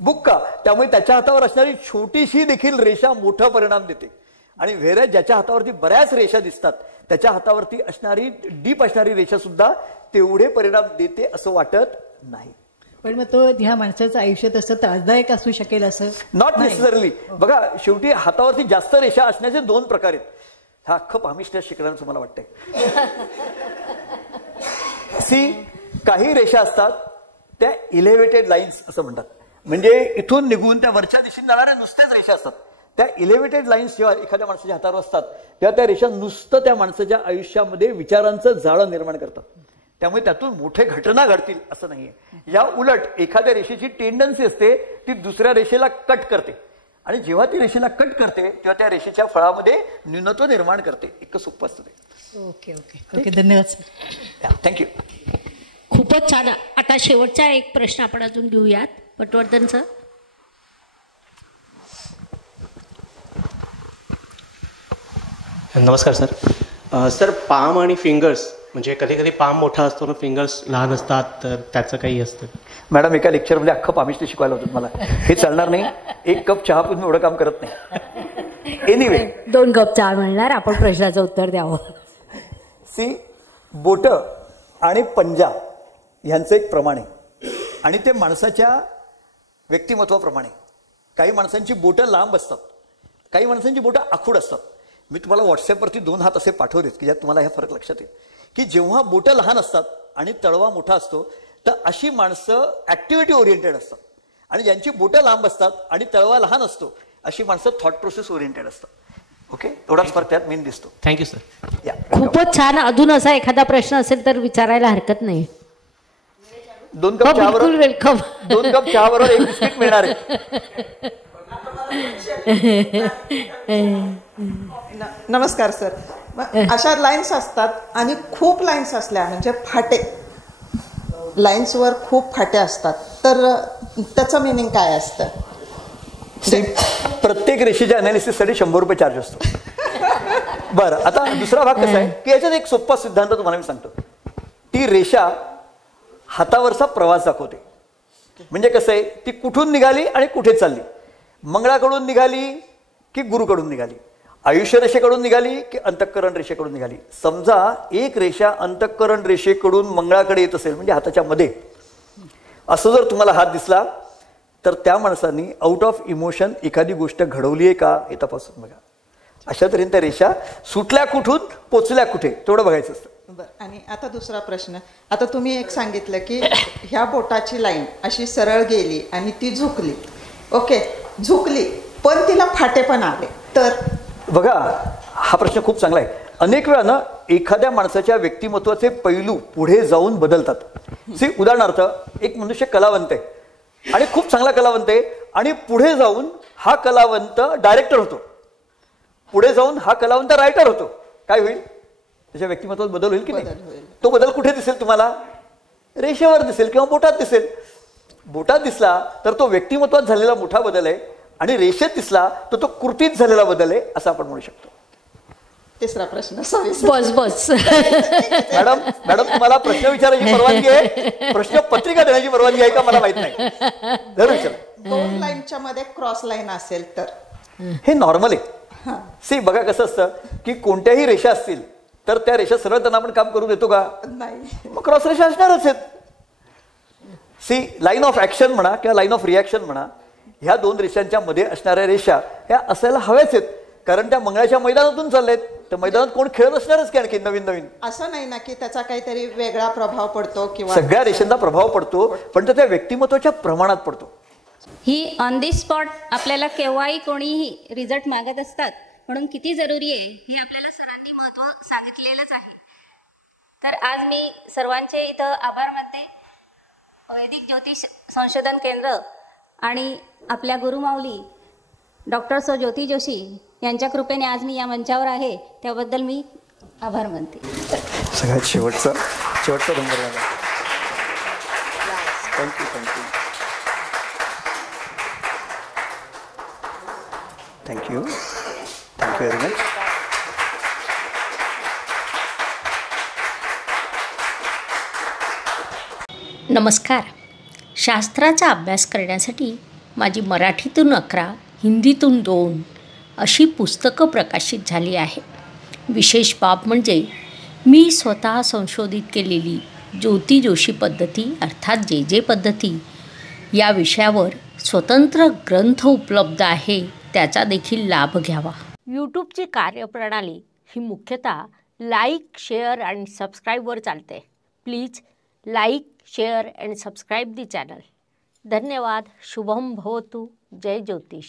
बुक्का. त्यामुळे त्याच्या हातावर असणारी छोटीशी देखील रेषा मोठा परिणाम देते. आणि व्हेरॅज ज्याच्या हातावरती बऱ्याच रेषा दिसतात त्याच्या हातावरती असणारी डीप असणारी रेषा सुद्धा तेवढे परिणाम देते असं वाटत नाही. पण मग तो ह्या माणसाचं आयुष्य तसं त्रासदायक असू शकेल असं नॉट नेसेसरली. बघा, शेवटी हातावरती जास्त रेषा असण्याचे दोन प्रकार आहेत. हा अख्खं पामिस्टर शिकण्याचं मला वाटतंय. काही रेषा असतात त्या इलेव्हेटेड लाईन्स असं म्हणतात. म्हणजे इथून निघून त्या वरच्या दिशेने जाणाऱ्या नुसत्याच रेषा असतात. त्या इलेव्हेटेड लाईन्स जेव्हा एखाद्या माणसाच्या हातावर असतात तेव्हा त्या रेषा नुसतं त्या माणसाच्या आयुष्यामध्ये विचारांचं जाळं निर्माण करतात. त्यामुळे त्यातून मोठे घटना घडतील असं नाहीये. या उलट एखाद्या रेषेची टेंडन्सी असते ती दुसऱ्या रेषेला कट करते. आणि जेव्हा ती रेषेला कट करते तेव्हा त्या रेषेच्या फळामध्ये न्यूनत्व निर्माण करते. इतकं सोपं असतं ते. ओके ओके ओके, धन्यवाद सर. थँक्यू. खूपच छान. आता शेवटचा एक प्रश्न आपण अजून घेऊयात. पटवर्धन सर. नमस्कार सर. सर, पाम आणि फिंगर्स म्हणजे कधी कधी पाम मोठा असतो ना, फिंगर्स लहान असतात, तर त्याचं काही असतं? मॅडम, एका लेक्चरमध्ये अख्खं पामिस्ट्री शिकवायला होतं मला. हे चालणार नाही. एक कप चहा पिऊन एवढं काम करत नाही. एनिवे, 2 कप चहा मिळणार. आपण प्रश्नाचं उत्तर द्यावं. बोट आणि पंजा ह्यांचं एक प्रमाण आहे आणि ते माणसाच्या व्यक्तिमत्वाप्रमाणे. काही माणसांची बोटं लांब असतात, काही माणसांची बोटं आखूड असतात. मी तुम्हाला व्हॉट्सअपवरती 2 हात असे पाठवलेत की ज्यात तुम्हाला हा फरक लक्षात येईल की जेव्हा बोटं लहान असतात आणि तळवा मोठा असतो तर अशी माणसं ऍक्टिव्हिटी ओरिएंटेड असतात. आणि ज्यांची बोटं लांब असतात आणि तळवा लहान असतो अशी माणसं थॉट प्रोसेस ओरिएंटेड असतात. ओके, एवढाच फरक त्यात मेन दिसतो. Thank you sir. या, खूपच छान. अजून असा एखादा प्रश्न असेल तर विचारायला हरकत नाही. 2 कप चहावर वेलकम. 2 कप चहाबरोबर 1 बिस्किट मिळणार आहे. नमस्कार सर. अशा लाईन्स असतात आणि खूप लाईन्स असल्या म्हणजे फाटे, लाईन्सवर खूप फाटे असतात, तर त्याचं मिनिंग काय असतं? प्रत्येक रेषेच्या अनालिसिससाठी 100 रुपये चार्ज असतो. बरं, आता दुसरा भाग कसा आहे की याच्यात एक सोपा सिद्धांत तुम्हाला मी सांगतो. ती रेषा हातावरचा प्रवास दाखवते. म्हणजे कसं आहे, ती कुठून निघाली आणि कुठे चालली. मंगळाकडून निघाली की गुरुकडून निघाली, आयुष्य रेषेकडून निघाली की अंतःकरण रेषेकडून निघाली. समजा एक रेषा अंतःकरण रेषेकडून मंगळाकडे येत असेल म्हणजे हाताच्या मध्ये असं जर तुम्हाला हात दिसला तर त्या माणसांनी आउट ऑफ इमोशन एखादी गोष्ट घडवली आहे का हे तपासून बघा. अशा तऱ्हेने त्या रेषा सुटल्या कुठून पोचल्या कुठे तेवढं बघायचं असतं. बरं, आणि आता दुसरा प्रश्न. आता तुम्ही एक सांगितलं की ह्या बोटाची लाईन अशी सरळ गेली आणि ती झुकली. ओके, झुकली पण तिला फाटे पण आले तर? बघा, हा प्रश्न खूप चांगला आहे. अनेक वेळा ना एखाद्या माणसाच्या व्यक्तिमत्वाचे पैलू पुढे जाऊन बदलतात. उदाहरणार्थ, एक मनुष्य कलावंत आहे आणि खूप चांगला कलावंत आहे आणि पुढे जाऊन हा कलावंत डायरेक्टर होतो, पुढे जाऊन हा कलावंत रायटर होतो. काय होईल? त्याच्या व्यक्तिमत्वात बदल होईल की नाही? तो बदल कुठे दिसेल तुम्हाला? रेषेवर दिसेल किंवा बोटात दिसेल. बोटात दिसला तर तो व्यक्तिमत्वात झालेला मोठा बदल आहे आणि रेषेत दिसला तर तो कृतीत झालेला बदल आहे असं आपण म्हणू शकतो. तिसरा प्रश्न सॉरी बस बस. मॅडम तुम्हाला प्रश्न विचारायची परवानगी आहे, प्रश्न पत्रिका देण्याची परवानगी आहे का मला माहित नाही. जरूर विचारा. 2 लाईनच्या मध्ये क्रॉस लाईन असेल तर हे नॉर्मल आहे. सी बघा कसं असतं की कोणत्याही रेषा असतील तर त्या रेषा सरळ त्यांना आपण काम करू देतो का? नाही. मग क्रॉस रेषा असणारच आहेत. सी लाईन ऑफ ऍक्शन म्हणा किंवा लाईन ऑफ रिॲक्शन म्हणा, ह्या 2 रेषांच्या मध्ये असणाऱ्या रेषा ह्या असायला हव्याच आहेत, कारण त्या मंगळाच्या मैदानातून चालल्यात. तर मैदानात कोण खेळत असणारच की आणखी नवीन नवीन. असं नाही ना की त्याचा काहीतरी वेगळा प्रभाव पडतो किंवा सगळ्या रेषांचा प्रभाव पडतो, पण तो त्या व्यक्तिमत्वाच्या प्रमाणात पडतो. ही ऑन दी स्पॉट आपल्याला केव्हाही कोणीही रिझल्ट मागत असतात, म्हणून किती जरुरी आहे हे आपल्याला सरांनी महत्त्व सांगितलेलंच आहे. तर आज मी सर्वांचे इथं आभार मानते. वैदिक ज्योतिष संशोधन केंद्र आणि आपल्या गुरुमाऊली डॉक्टर सो ज्योती जोशी यांच्या कृपेने आज मी या मंचावर आहे, त्याबद्दल मी आभार मानते. सगळ्यात शेवटचा नंबर. Thank you very much. नमस्कार. शास्त्राचा अभ्यास करण्यासाठी माझी मराठीतून 11, हिंदीतून 2 अशी पुस्तकं प्रकाशित झाली आहे. विशेष बाब म्हणजे मी स्वतः संशोधित केलेली ज्योती जोशी पद्धती अर्थात जे पद्धती या विषयावर स्वतंत्र ग्रंथ उपलब्ध आहे, त्याचा देखील लाभ घ्यावा. यूट्यूबची कार्यप्रणाली ही मुख्यतः लाईक, शेअर आणि सबस्क्राईबवर चालते. Please like, share and subscribe the channel. धन्यवाद. शुभम भवतु. जय ज्योतिष.